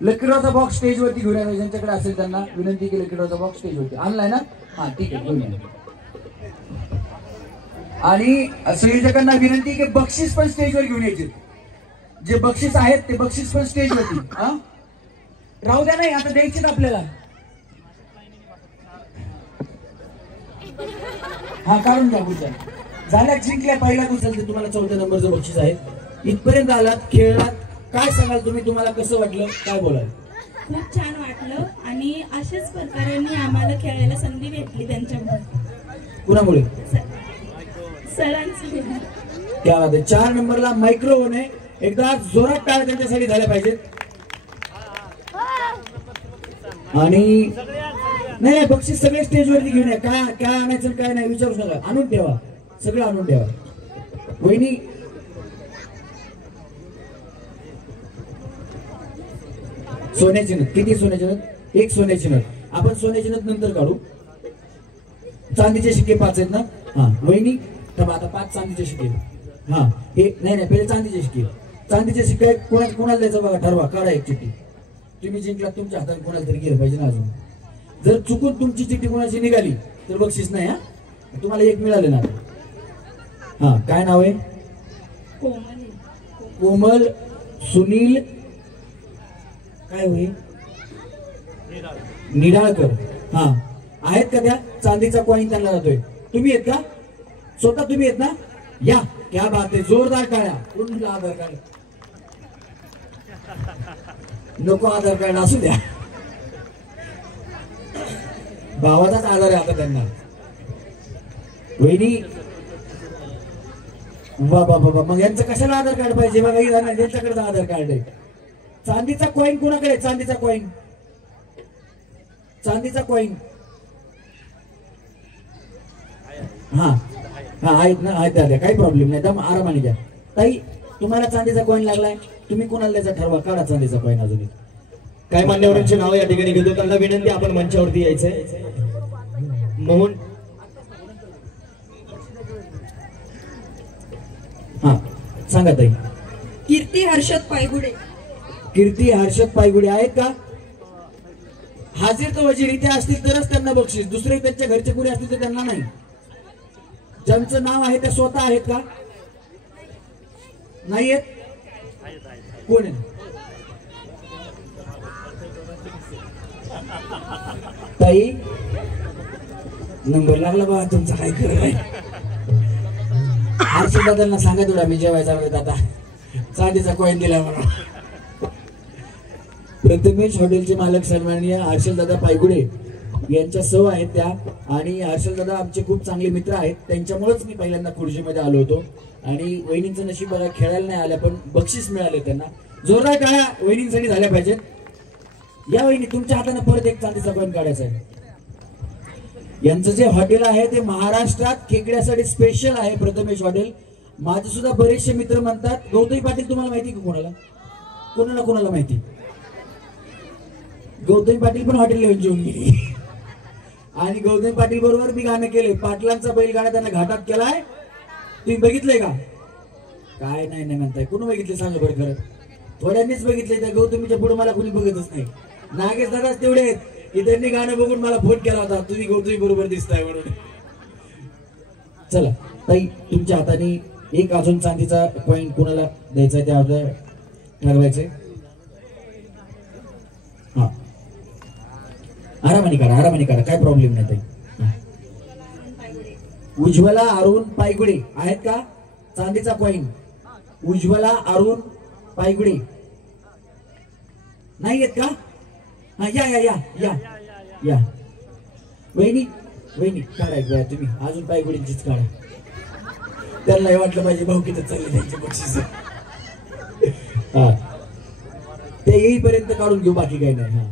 लकी ड्रॉचा बॉक्स स्टेजवरती घेऊन या. ज्यांच्याकडे असेल त्यांना विनंती की लकी ड्रॉचा बॉक्स स्टेजवरती आणलाय ना? हा ठीक आहे, घेऊन या. आणि संयोजकांना विनंती की बक्षीस पण स्टेजवर घेऊन यायचे. जे बक्षीस आहेत ते बक्षीस पण स्टेजवरती. हा, राहू द्या. नाही आता द्यायचेच आपल्याला. हा, काढून घ्या पुढच्या. झाल्या जिंकल्या पहिल्या उचलते. तुम्हाला 4थ्या नंबरचं बक्षीस आहे. इथपर्यंत आलात, खेळलात, काय सांगाल तुम्ही? तुम्हाला कसं वाटलं? काय बोलाल? खूप छान वाटलं आणि अशाच प्रकारांनी आम्हाला खेळायला संधी भेटली त्यांच्यामुळे. कुणामुळे? सरांचं. क्या बात आहे. 4 नंबरला मायक्रोफोन आहे. एकदा जोरात टाळ्या त्यांच्यासाठी झाल्या पाहिजेत. आणि नाही, बक्षीस सगळे स्टेजवरती घेऊन या. काय आणायचं काय नाही विचारू नका. आणून ठेवा, सगळं आणून ठेवा. वहिनी सोन्याची नथ. किती सोन्याची नथ? 1 सोन्याची नथ. आपण सोन्याची नथ नंतर काढू. चांदीचे शिक्के 5 आहेत ना? हा वहिनी आता 5 चांदीचे शिक्के. हा, हे नाही पहिले चांदीचे शिक्के. चांदीचे शिक्के कोणाला द्यायचं बघा, ठरवा. काढा एक चिठ्ठी. तुम्ही जिंकलात, तुमच्या हातात कोणाला तरी गेलं पाहिजे ना. अजून जर चुकून तुमची चिठ्ठी कोणाची निघाली तर बक्षीस नाही. हा, तुम्हाला 1 मिळाले ना. हा, काय नाव आहे? कोमल सुनील काय होईल? निडाळकर. हा, आहेत का त्या? चांदीचा कॉईन त्यांना जातोय. तुम्ही आहेत का? स्वतः तुम्ही आहेत ना? या, क्या बात आहे. जोरदार टाळ्या. कुठला आधार कार्ड? नको, आधार कार्ड असू द्या. भावाचाच आधार आहे आता त्यांना. वहिनी वा बाबा, मग यांचं कशाला आधार कार्ड पाहिजे? बघा, यांच्याकडे आधार कार्ड आहे. चांदीचा कॉईन कोणाकडे? चांदीचा कॉईन. चांदीचा कॉईन. हा हा, आहेत ना? आहेत, द्या. काही प्रॉब्लेम नाही. दम आरामाने द्या. ताई, तुम्हाला चांदीचा कॉईन लागलाय. तुम्ही कोणाला द्यायचा ठरवा. काढा चांदीचा कॉईन. अजून काय मान्यवरांची नाव या ठिकाणी घेतो. त्यांना विनंती आपण मंचावरती यायचंय. मोहन. हा, सांगा ताई. कीर्ती हर्षद पायगुडे. कीर्ती हर्षद पायगुडे आहेत का? हाजीर तो वजीर इथे असतील तरच त्यांना बक्षीस. दुसरे त्यांच्या घरचे कुणी असतील तर त्यांना नाही. ज्यांचं नाव आहे ते स्वतः आहेत का? नाही आहेत. कोण आहे? ताई, नंबर लागला बघा तुमचा. काय खरं नाही. हर्षद दादांना सांगा तेवढा मी जेवायचा वेळेत आता चांदीचा कॉईन दिला मला. प्रथमेश हॉटेलचे मालक सन्माननीय हर्षलदादा पायगुडे यांच्या सह आहेत त्या. आणि हर्षलदादा आमचे खूप चांगले मित्र आहेत. त्यांच्यामुळेच मी पहिल्यांदा खुर्चीमध्ये आलो होतो. आणि वहिनींचं नशीब बघा, खेळायला नाही आल्या पण बक्षीस मिळाले त्यांना. जोरदार टाळ्या वहिनींसाठी झाल्या पाहिजेत. या वहिनी, तुमच्या हाताने परत एक चांदीचा कॉईन काढायचा आहे. यांचं जे हॉटेल आहे ते महाराष्ट्रात खेकड्यासाठी स्पेशल आहे. प्रथमेश हॉटेल. माझे सुद्धा बरेचसे मित्र म्हणतात. गौतमी पाटील तुम्हाला माहिती का? कोणाला माहिती? गौतमी पाटील पण हॉटेल येऊन जेवून गेली. आणि गौतमी पाटील बरोबर मी गाणं केले. पाटलांचा बैलगाडा त्यांना घाटात केलाय. तुम्ही बघितलंय का? काय नाही म्हणताय. कोण बघितले सांगा बरं. खरं थोड्यांनीच बघितले. त्या गौतमीच्या पुढे मला कोणी बघतच नाही. नागेश दादाच तेवढे आहेत की त्यांनी गाणं बघून मला फोन केला होता, तुम्ही गौतमी बरोबर दिसताय म्हणून. चला ताई, तुमच्या हाताने एक अजून चांदीचा कॉईन कोणाला द्यायचा आहे त्या ठरवायचंय. हा, आरामाने काढा. काय प्रॉब्लेम नाही ताई. उज्ज्वला अरुण पायगुडे आहेत का? चांदीचा कॉईन. उज्ज्वला अरुण पायगुडे नाही आहेत का? हा, या. वहिनी काढाय तुम्ही अजून पायगुडींचीच काढा. त्यांना हे वाटलं पाहिजे भाऊकीतच चालले त्यांचे बक्षीस. हा, ते येईपर्यंत काढून घेऊ, बाकी काही नाही. हा,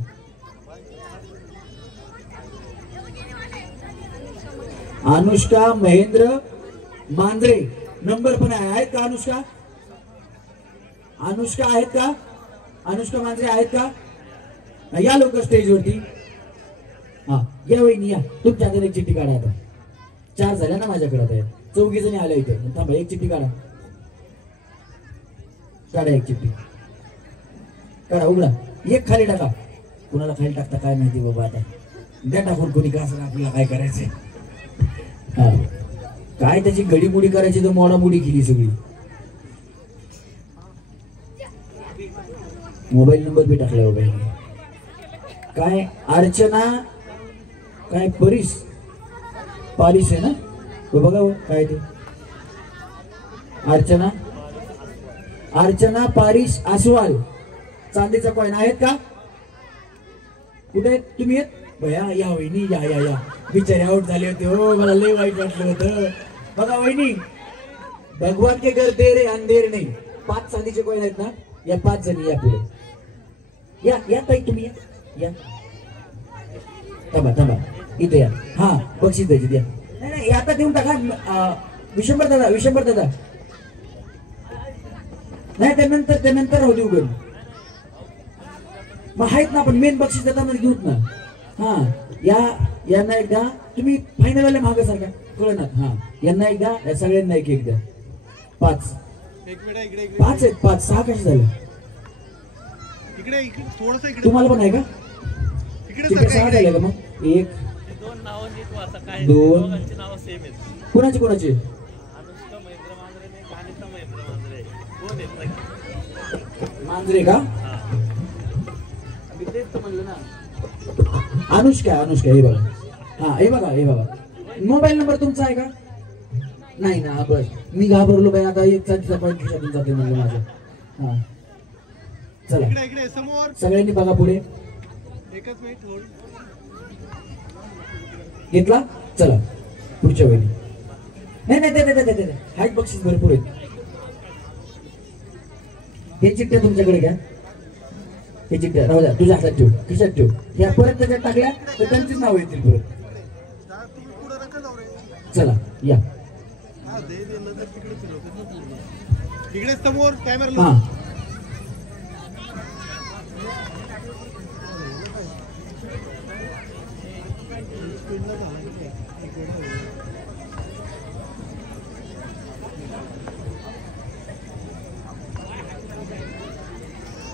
अनुष्का महेंद्र मांजरे नंबर पण आहे. आहेत का अनुष्का? अनुष्का आहेत का? अनुष्का मांजरे आहेत का? या लवकर स्टेजवरती. हा या वहिनी या. तुमच्या हातात एक चिठ्ठी काढा. आता 4 झाल्या ना माझ्याकडे. आता 4 जणी आल्या इथं. थांबा एक चिठ्ठी काढा. काढा एक चिठ्ठी काढा. उघडा. एक खाली टाका. कुणाला खाली टाकता काय माहिती बाबा. आता द्या टाकून. कोणी का असं आपल्याला काय करायचंय. हा काय त्याची गडीमुडी करायची तर मोडामुडी केली सगळी. मोबाईल नंबर बी टाकला बाबा. काय अर्चना काय परीस पारिस आहे ना. बघा हो काय ते अर्चना अर्चना पारिस आसवाल. चांदीचा कॉइन आहेत का? कुठे तुम्ही येत भया? या वहिनी या या या. बिचारे आउट झाले होते हो. मला लय वाईट वाटलं होतं. बघा वहिनी भगवान के घर तेरे अंधेर नाही. 5 चांदीचे कॉइन आहेत ना. या 5 जणी या पुढे या. या ताई तुम्ही या. या थांबा थांबा इथे या. हा बक्षीस द्यायची द्या. नाही नाही आता देऊन टाका. विशंभर दादा विशंभर दादा. नाही त्यानंतर राहू देऊ गण. मग आहेत ना आपण मेन बक्षीस देता मध्ये घेऊत ना. हा या यांना एकदा तुम्ही फायनल वाले महाग सारख्या कळणार. हा यांना एकदा या सगळ्यांना एक एकदा. 5 आहेत. 5 6 कसे झाले? तुम्हाला पण आहे का? तिकडे 6 झाले का? मग 1 2 कुणाचे कुणाचे? मांजरे का? अनुष्का अनुष्का हे बघा. हा हे बघा हे बघा. मोबाईल नंबर तुमचा आहे का? नाही ना. बस मी घाबरलो बाई. आता एक चांदीचा पॉईंट खिशातून जाते म्हणजे माझ्या. हा चला सगळ्यांनी बघा पुढे. घेतला. चला पुढच्या वेळी. नाही नाही हाच बक्षीस भरपूर आहेत. हे चिठ्ठ्या तुमच्याकडे घ्या. हे चिठ्ठ्या राहू द्या. तुझ्या हातात ठेव. खिशात ठेव. ह्या परत त्याच्यात टाकल्या तर त्यांचीच नाव येतील परत. चला या. हा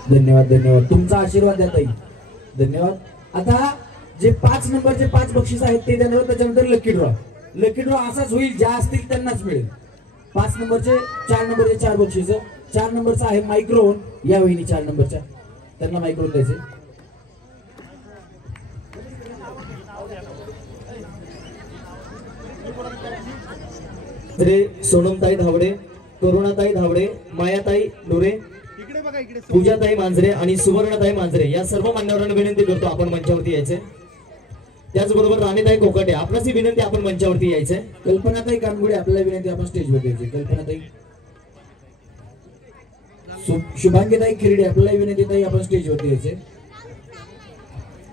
धन्यवाद धन्यवाद. तुमचा आशीर्वाद द्या ताई. धन्यवाद. आता जे 5 नंबरचे 5 बक्षीस आहेत ते देणार. त्याच्यानंतर लकी ड्रॉ. लकी ड्रॉ असाच होईल. ज्या असतील त्यांनाच मिळेल. 5 नंबरचे 4 नंबरचे 4 बक्षीस. 4 नंबरचा आहे मायक्रोफोन. या वहिनी 4 नंबरच्या त्यांना मायक्रोफोन द्यायचे. सोनमताई धावडे, करुणाताई धावडे, मायाताई डोरे, पूजाताई मांजरे आणि सुवर्णताई मांजरे या सर्व मान्यवरांना विनंती करतो आपण मंचावरती यायचे. त्याचबरोबर राणीताई कोकाटे आपणास विनंती आपण मंचावरती यायचे. कल्पनाताई कानगुडे आपल्याला विनंती आपण स्टेजवर यायचे. कल्पनाताई. शुभांगीताई खिरडे आपल्याला विनंती ताई आपण स्टेजवरती यायचे.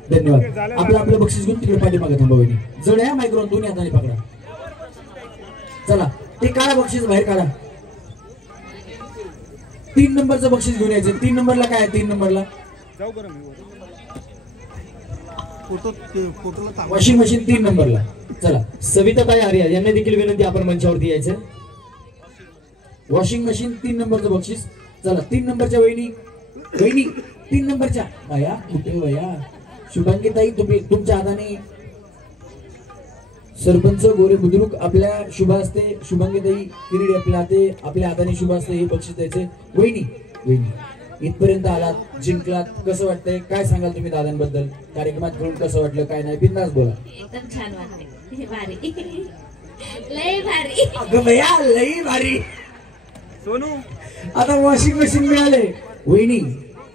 धन्यवाद. आपलं बक्षीस घेऊन तिकडे पाठीमागे थांबा वहिनी. जड्या मायक्रोफोन दोन्ही हाताने पकडा. चला ते काढा बक्षीस बाहेर काढा. 3 नंबरचं बक्षीस घेऊन यायचं. 3 नंबरला काय आहे? 3 नंबरला वॉशिंग मशीन 3 नंबरला. चला सविताताई आर्या यांना देखील विनंती आपण मंचावरती यायचे. वॉशिंग मशीन 3 नंबरचं बक्षीस. चला 3 नंबरच्या वहिनी. वहिनी 3 नंबरच्या वया कुठे वया? शुभांगीताई तुम्ही तुमच्या हाताने सरपंच गोरे बुद्रुक आपल्या शुभ असते. शुभांगीताई किरीडे आपल्या हाताने शुभ असते. हे बक्षीस द्यायचे. वहिनी वहिनी इथपर्यंत आलात, जिंकलात, कसं वाटतंय? काय सांगाल तुम्ही दादांबद्दल? कार्यक्रमात करून कसं वाटलं काय नाही? बिंदास बोला. एकदम छान वाटते. भारी लय भारी. अगं भैया लई भारी. सोनू आता वॉशिंग मशीन मिळाले. वहिनी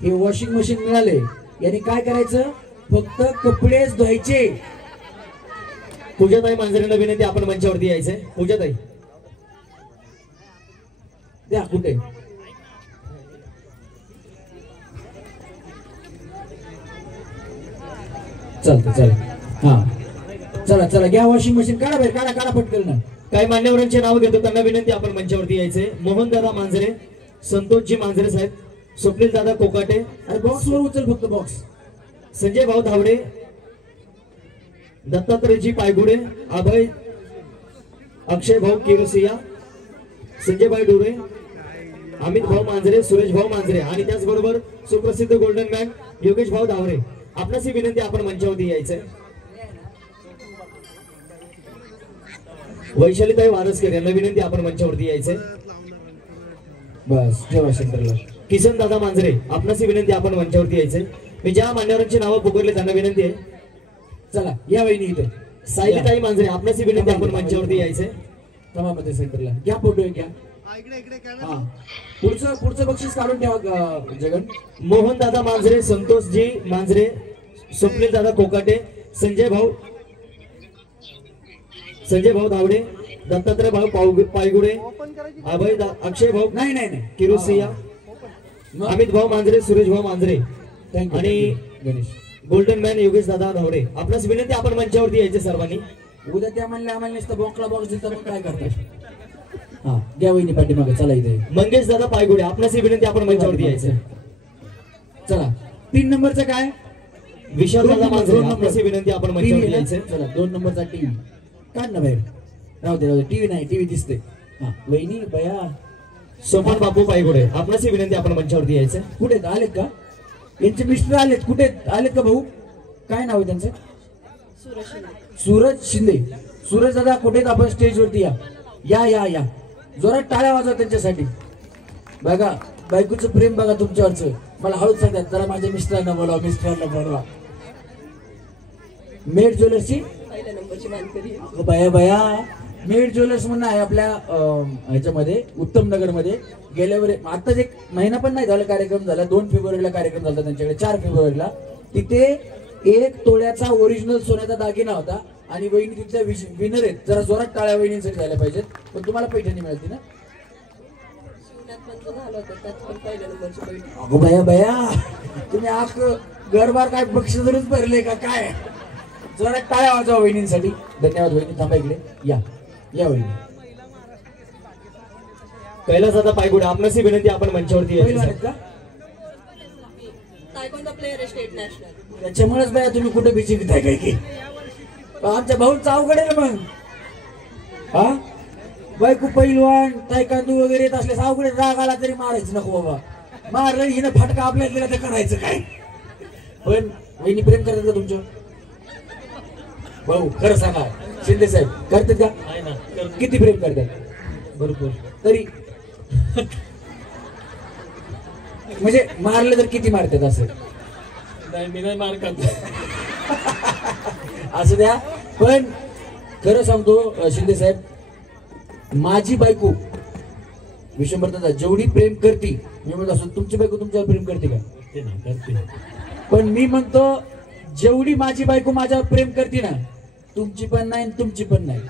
हे वॉशिंग मशीन मिळाले याने काय करायचं? फक्त कपडेच धुवायचे. पूजाताई मांजरेला विनंती आपण मंचावरती यायचंय. पूजाताई द्या कुठे? चालतं चालेल. हा चला चला घ्या वॉशिंग मशीन, काढा बाहेर, काढा काढा पटकन ना. काही मान्यवरांचे नाव घेतो, त्यांना विनंती आपण मंचावरती यायचे. मोहन दादा मांजरे, संतोषजी मांजरे साहेब, स्वप्नील दादा कोकाटे, अरे बॉक्स वर उचल फक्त बॉक्स. संजय भाऊ धावडे, दत्तात्रयजी पायगुडे, अभय अक्षय भाऊ किरसिया, संजय भाई डोरे, अमित भाऊ मांजरे, सुरेश भाऊ मांजरे आणि त्याचबरोबर सुप्रसिद्ध गोल्डन मॅन योगेश भाऊ धावरे. आपणास ही विनंती आपण मंचावरती यायचंय. वैशालीताई वारसकर यांना विनंती आपण मंचावरती यायचंय. बस ठेवा सेंटरला. किसन दादा मांजरे, आपणास ही विनंती आपण मंचावरती यायचंय. मी ज्या मान्यवरांची नावं पुकारले त्यांना विनंती आहे. चला या वहिनी इथे. सायलीताई मांजरे, आपणास ही विनंती आपण मंचावरती यायचंय. मध्ये सेंटरला घ्या फोटो घ्या. हा पुढचं बक्षीस काढून ठेवा जगन. मोहन दादा मांजरे, संतोषजी मांजरे, स्वप्नील दादा कोकाटे, संजय भाऊ धावडे, दत्तात्रय भाऊ पायगुडे, अभय अक्षय भाऊ नाही किरोसिया, अमित भाऊ मांजरे, सुरेश भाऊ मांजरे आणि गणेश गोल्डन मॅन योगेश दादा धावडे. आपणास विनंती आपण मंचावरती यायचे सर्वांनी. उद्या त्या म्हणले आम्हाला नुसतं बॉक्सला बॉक्स दिसतं मग काय करतात. हा घ्या वहिनी पाठीमागे. चला इथे मंगेश दादा पायगुडे, आपणास विनंती आपण मंचावरती यायचे. चला 3 नंबरचं काय. विशाल दादा मांजरे, आपणास विनंती आपण मंचावरती यायचे. चला 2 नंबरचा टीव्ही काढ ना बाहेर. राहू दे टीव्ही नाही, टीव्ही दिसते. हा वहिनी बया. सोपान बापू पायगुडे, आपणास विनंती आपण मंचावरती यायचे. कुठे आलेत का यांचे मिस्टर? आलेत. कुठे आलेत का भाऊ? काय नाव आहे त्यांचं? सूरज शिंदे. सूरज दादा कुठे? आपण स्टेजवरती या या या या जोरात टाळ्या वाजवा त्यांच्यासाठी. बघा बायकोचं प्रेम बघा तुमच्यावरचं. मला हळूच सांगतात जरा माझ्या मिस्टरांना बोलावा, मिस्टरांना बोलवा. मेड ज्वेलर्सची बया बया मेड ज्वेलर्स म्हणून आहे आपल्या ह्याच्यामध्ये उत्तम नगर मध्ये. गेल्यावर आताच 1 महिना पण नाही झाला कार्यक्रम झाला. 2 फेब्रुवारीला कार्यक्रम झाला त्यांच्याकडे. 4 फेब्रुवारीला तिथे 1 तोळ्याचा ओरिजिनल सोन्याचा दागिना होता आणि वहिनी तिथल्या विनर आहेत. जरा जोरात टाळ्या वहिनींसाठी झाल्या पाहिजेत. पण तुम्हाला पैठणी मिळते ना. अगो बया बया तुम्ही आख गरबार काय बक्षीसच भरले का काय. जोरात टाळ्या वाजवा वहिनींसाठी. धन्यवाद वहिनी. थांबा इकडे या या वहिनी. कैलास दादा पायगुडे, आपणास विनंती आपण मंचावरती यायचे. त्याच्यामुळेच बाया तुम्ही कुठे बिची घेताय काय की. आमच्या भाऊचा अवघड आहे मग. हा बायको पैलवान तायकांदू वगैरे येत असल्यास अवघड. राग आला तरी मारायचं नको बाबा. मारलं हिनं फटका आपल्याला दिला तर करायचं काय. पण वहिनी प्रेम करतात का तुमच्या? भाऊ खरं सांगा शिंदे साहेब करतात का? किती प्रेम करतात? भरपूर. तरी म्हणजे मारलं तर किती मारतात असं? मी नाही मार करत. असं द्या. पण खरं सांगतो शिंदे साहेब, माझी बायको विशंभर दादा जेवढी प्रेम करते, मी म्हणत असतो तुमची बायको तुमच्यावर प्रेम करते का? करते. पण मी म्हणतो जेवढी माझी बायको माझ्यावर प्रेम करते ना, तुमची पण नाही तुमची पण नाही.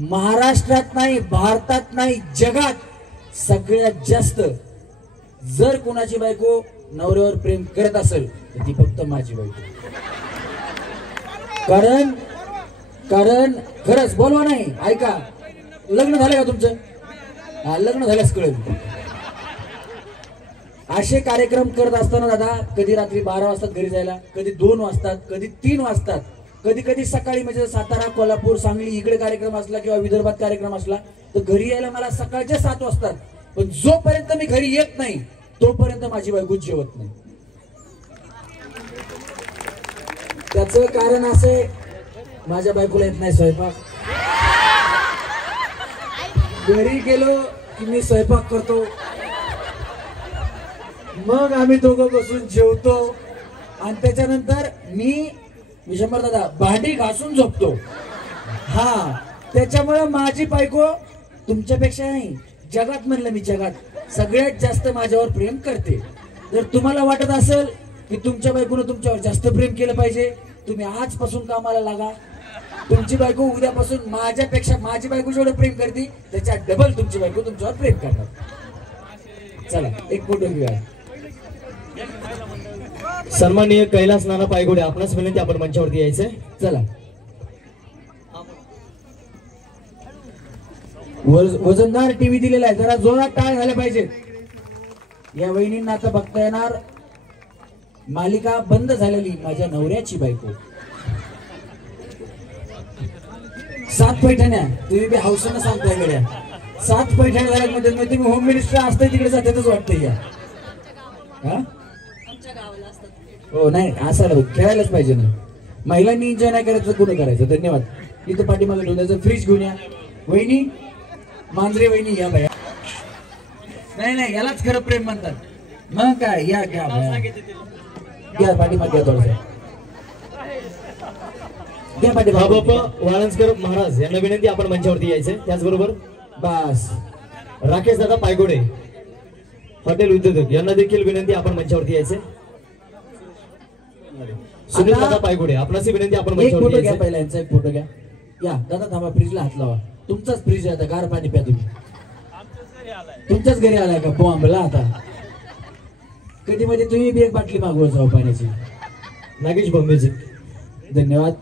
महाराष्ट्रात नाही, भारतात नाही, जगात सगळ्यात जास्त जर कोणाची बायको नवऱ्यावर प्रेम करत असेल तर ती फक्त माझी बायको. कारण खरंच बोलवा नाही. ऐका, लग्न झालं का तुमचं? हा लग्न झाल्यास कळेल. असे कार्यक्रम करत असताना दादा कधी रात्री 12 वाजतात घरी जायला, कधी 2 वाजतात, कधी 3 वाजतात, कधी कधी सकाळी म्हणजे सातारा, कोल्हापूर, सांगली इकडे कार्यक्रम असला किंवा विदर्भात कार्यक्रम असला तर घरी यायला मला सकाळचे 7 वाजतात. पण जोपर्यंत मी घरी येत नाही तोपर्यंत माझी बायको जेवत नाही. त्याचं कारण असे, माझ्या बायकोला येत नाही स्वयंपाक. घरी गेलो की मी स्वयंपाक करतो, मग आम्ही दोघं बसून जेवतो आणि त्याच्यानंतर मी विशंभर दादा भांडी घासून झोपतो. हा त्याच्यामुळे माझी बायको तुमच्यापेक्षा नाही, जगात म्हणलं मी जगात सगळ्यात जास्त माझ्यावर प्रेम करते. जर तुम्हाला वाटत असेल की तुमच्या बायकोनं तुमच्यावर जास्त प्रेम केलं पाहिजे, तुम्ही आजपासून कामाला लागा. तुमची बायको उद्यापासून माझ्यापेक्षा, माझी बायको जेवढं प्रेम करते त्याच्या डबल तुमची बायको तुमच्यावर प्रेम करणार. चला एक फोटो घेऊया. सन्माननीय कैलास नाना पायगुडे, आपणास विनंती आपण मंचावरती यायचंय. चला वजनदार टीव्ही दिलेला आहे, जरा जोरात टाळ झाल्या पाहिजे. या वहिनींना आता बघता येणार मालिका बंद झालेली माझ्या नवऱ्याची बायको. 7 पैठण्या तुम्ही बी हौसनं सांगताय गड्या. 7 पैठण्या झाल्या म्हणजे तुम्ही होम मिनिस्टर असते तिकडे जातातच वाटतं या. हो नाही असं खेळायलाच पाहिजे ना. महिलांनी एन्जॉय नाही करायचं कुठे करायचं. धन्यवाद. इथं पाठीमागे ठेवून द्यायचं. फ्रीज घेऊन या वहिनी, मांजरे वहिनी या बाया. नाही यालाच खरं प्रेम म्हणतात. मग काय या घ्या घ्या पाठीमागे घ्या थोडस घ्या पाठीमागे. बाबा वाळंजकर महाराज यांना विनंती आपण मंचावरती यायचे. त्याचबरोबर बस राकेश दादा पायगोडे हॉटेल उद्योजक यांना देखील विनंती आपण मंचावरती यायचे. सुनील दादा पायगोडे आपणास विनंती आपण एक फोटो मंचावरती घ्या. यायचे. पहिला यांचा एक फोटो घ्या. या दादा थांबा, फ्रीजला हात लावा. तुमचाच फ्रीज आहे आता, गार पाणी प्या तुम्ही. तुमच्याच घरी आलाय का बोंबला आता. कधी मध्ये तुम्ही बी एक बाटली मागवत जाऊ पाण्याची. नागेश बंबेजी धन्यवाद.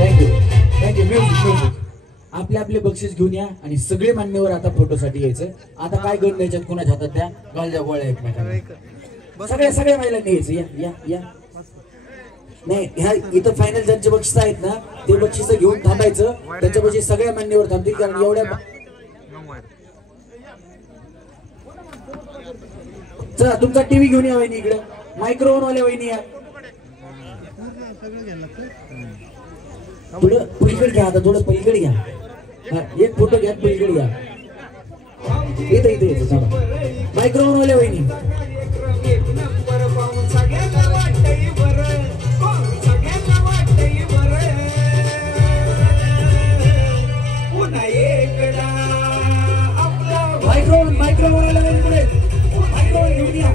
थँक्यू. म्युझिक आपले आपले बक्षीस घेऊन या आणि सगळे मान्यवर आता फोटोसाठी यायचं. आता काय गण द्यायच्यात कुणाच्या हातात द्या, गालच्या गोळ्या एकमेकांना. सगळ्या महिलांनी यायचं. या या या नाही ह्या इथं फायनल ज्यांचे बक्षीस आहेत ना ते बक्षीस घेऊन थांबायचं. त्याच्या बक्षीस सगळ्या मान्यवर थांबतील कारण एवढ्या. चला तुमचा टीव्ही घेऊन या वहिनी इकडे. मायक्रोफोन वाले वहिनी या. थोडं पलीकडे घ्या आता, थोडं पलीकडे घ्या. एक फोटो घ्या, पलीकडे घ्या. इथे इथे इथे मायक्रोफोन वाले वहिनी. मायक्रोफोन वाला वहिनी पुढे. मायक्रोफोन घेऊन या.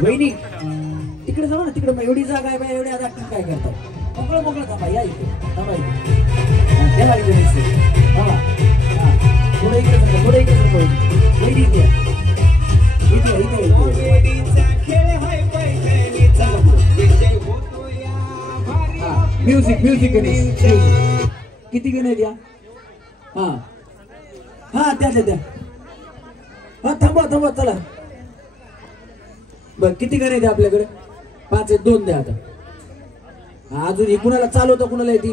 वहिनी तिकडे जाऊ ना. तिकडे एवढी जागा आहे एवढी आता काय करतात. मोकळं थांबा. या इथे थांबा. थोडं इकडे वहिनी इथे म्युझिक गणेश. किती गण द्या. हा द्या. हा थांबा चला. बर किती गण द्या आपल्याकडे. 5 आहेत. 2 द्या आता. अजून कुणाला चालवतं, कुणाला येते,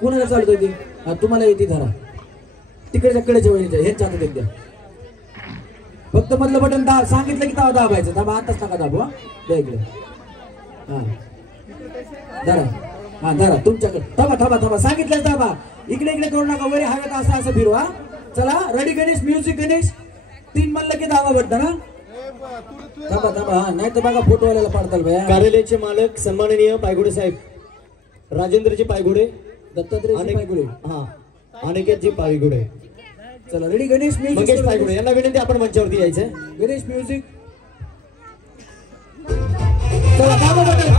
कुणाला चालवतं ती. तुम्हाला येते धरा. तिकडच्या कडेच्या वहिनीच्या ह्यांच्या हातात द्या. फक्त मधलं बटन सांगितलं की तेव्हा दाबायचं. दाबा आताच नका दाबू. द्या इकडे. धरा तुमच्याकडे. थांबा सांगितलं दाबा. इकडे करू नका. वरी हवेत असं फिरवा. चला रेडी गणेश. म्युझिक गणेश. 3 म्हणलं की दाबा बटन. थांबा. नाही तर बघा फोटोवाल्याला पाडताल भया. कार्यालयाचे मालक सन्माननीय पायगुडे साहेब, राजेंद्रजी पायगुडे, दत्तात्रय पायगुडे, अनिकेतजी पायगुडे. चला रेडी गणेश. मंगेश पायगुडे यांना विनंती आपण मंचावरती यायचं. गणेश म्युझिक. चला दाबा बटन.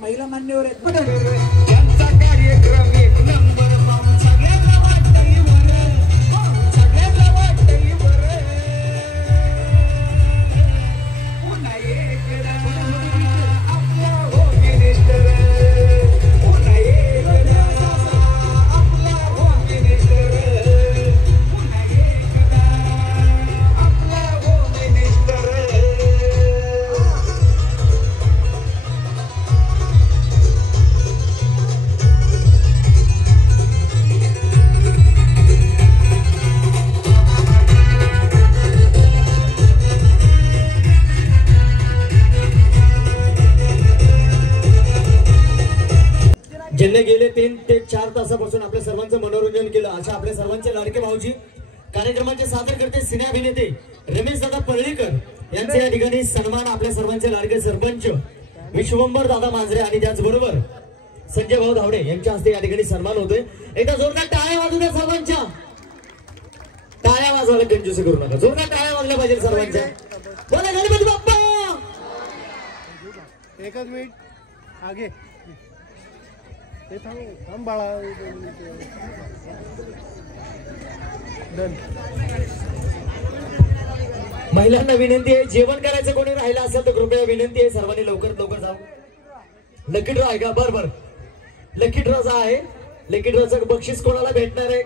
महिला मान्यवर आहेत. गेले 3 ते 4 तासापासून आपल्या सर्वांचं मनोरंजन केलं. अशा आपल्या सर्वांचे लाडके भाऊजी कार्यक्रमाचे सादर करते सिने अभिनेते रमेश दादा पळळीकर यांचे या ठिकाणी सन्मान. आपल्या सर्वांचे लाडके सरपंच विश्वंभर दादा मांजरे आणि त्याचबरोबर संजय भाऊ धावडे यांच्या हस्ते या ठिकाणी सन्मान होतोय. एकदा जोरदार टाळ्या वाजू द्या सर्वांच्या. टाळ्या वाजवायला कंजूसी करू नका. जोरदार टाळ्या वाजल्या पाहिजे सर्वांच्या. बोला गणपती बाप्पा. एकच मिनिट आगे ते थांब बाळा. महिलांना विनंती आहे, जेवण करायचं कोणी राहिलं असेल तर कृपया विनंती आहे सर्वांनी लवकरात लवकर जाऊ. लकी ड्रॉ आहे का? बरं लकी ड्रॉ आहे. लकी ड्रॉचं बक्षीस कोणाला भेटणार आहे?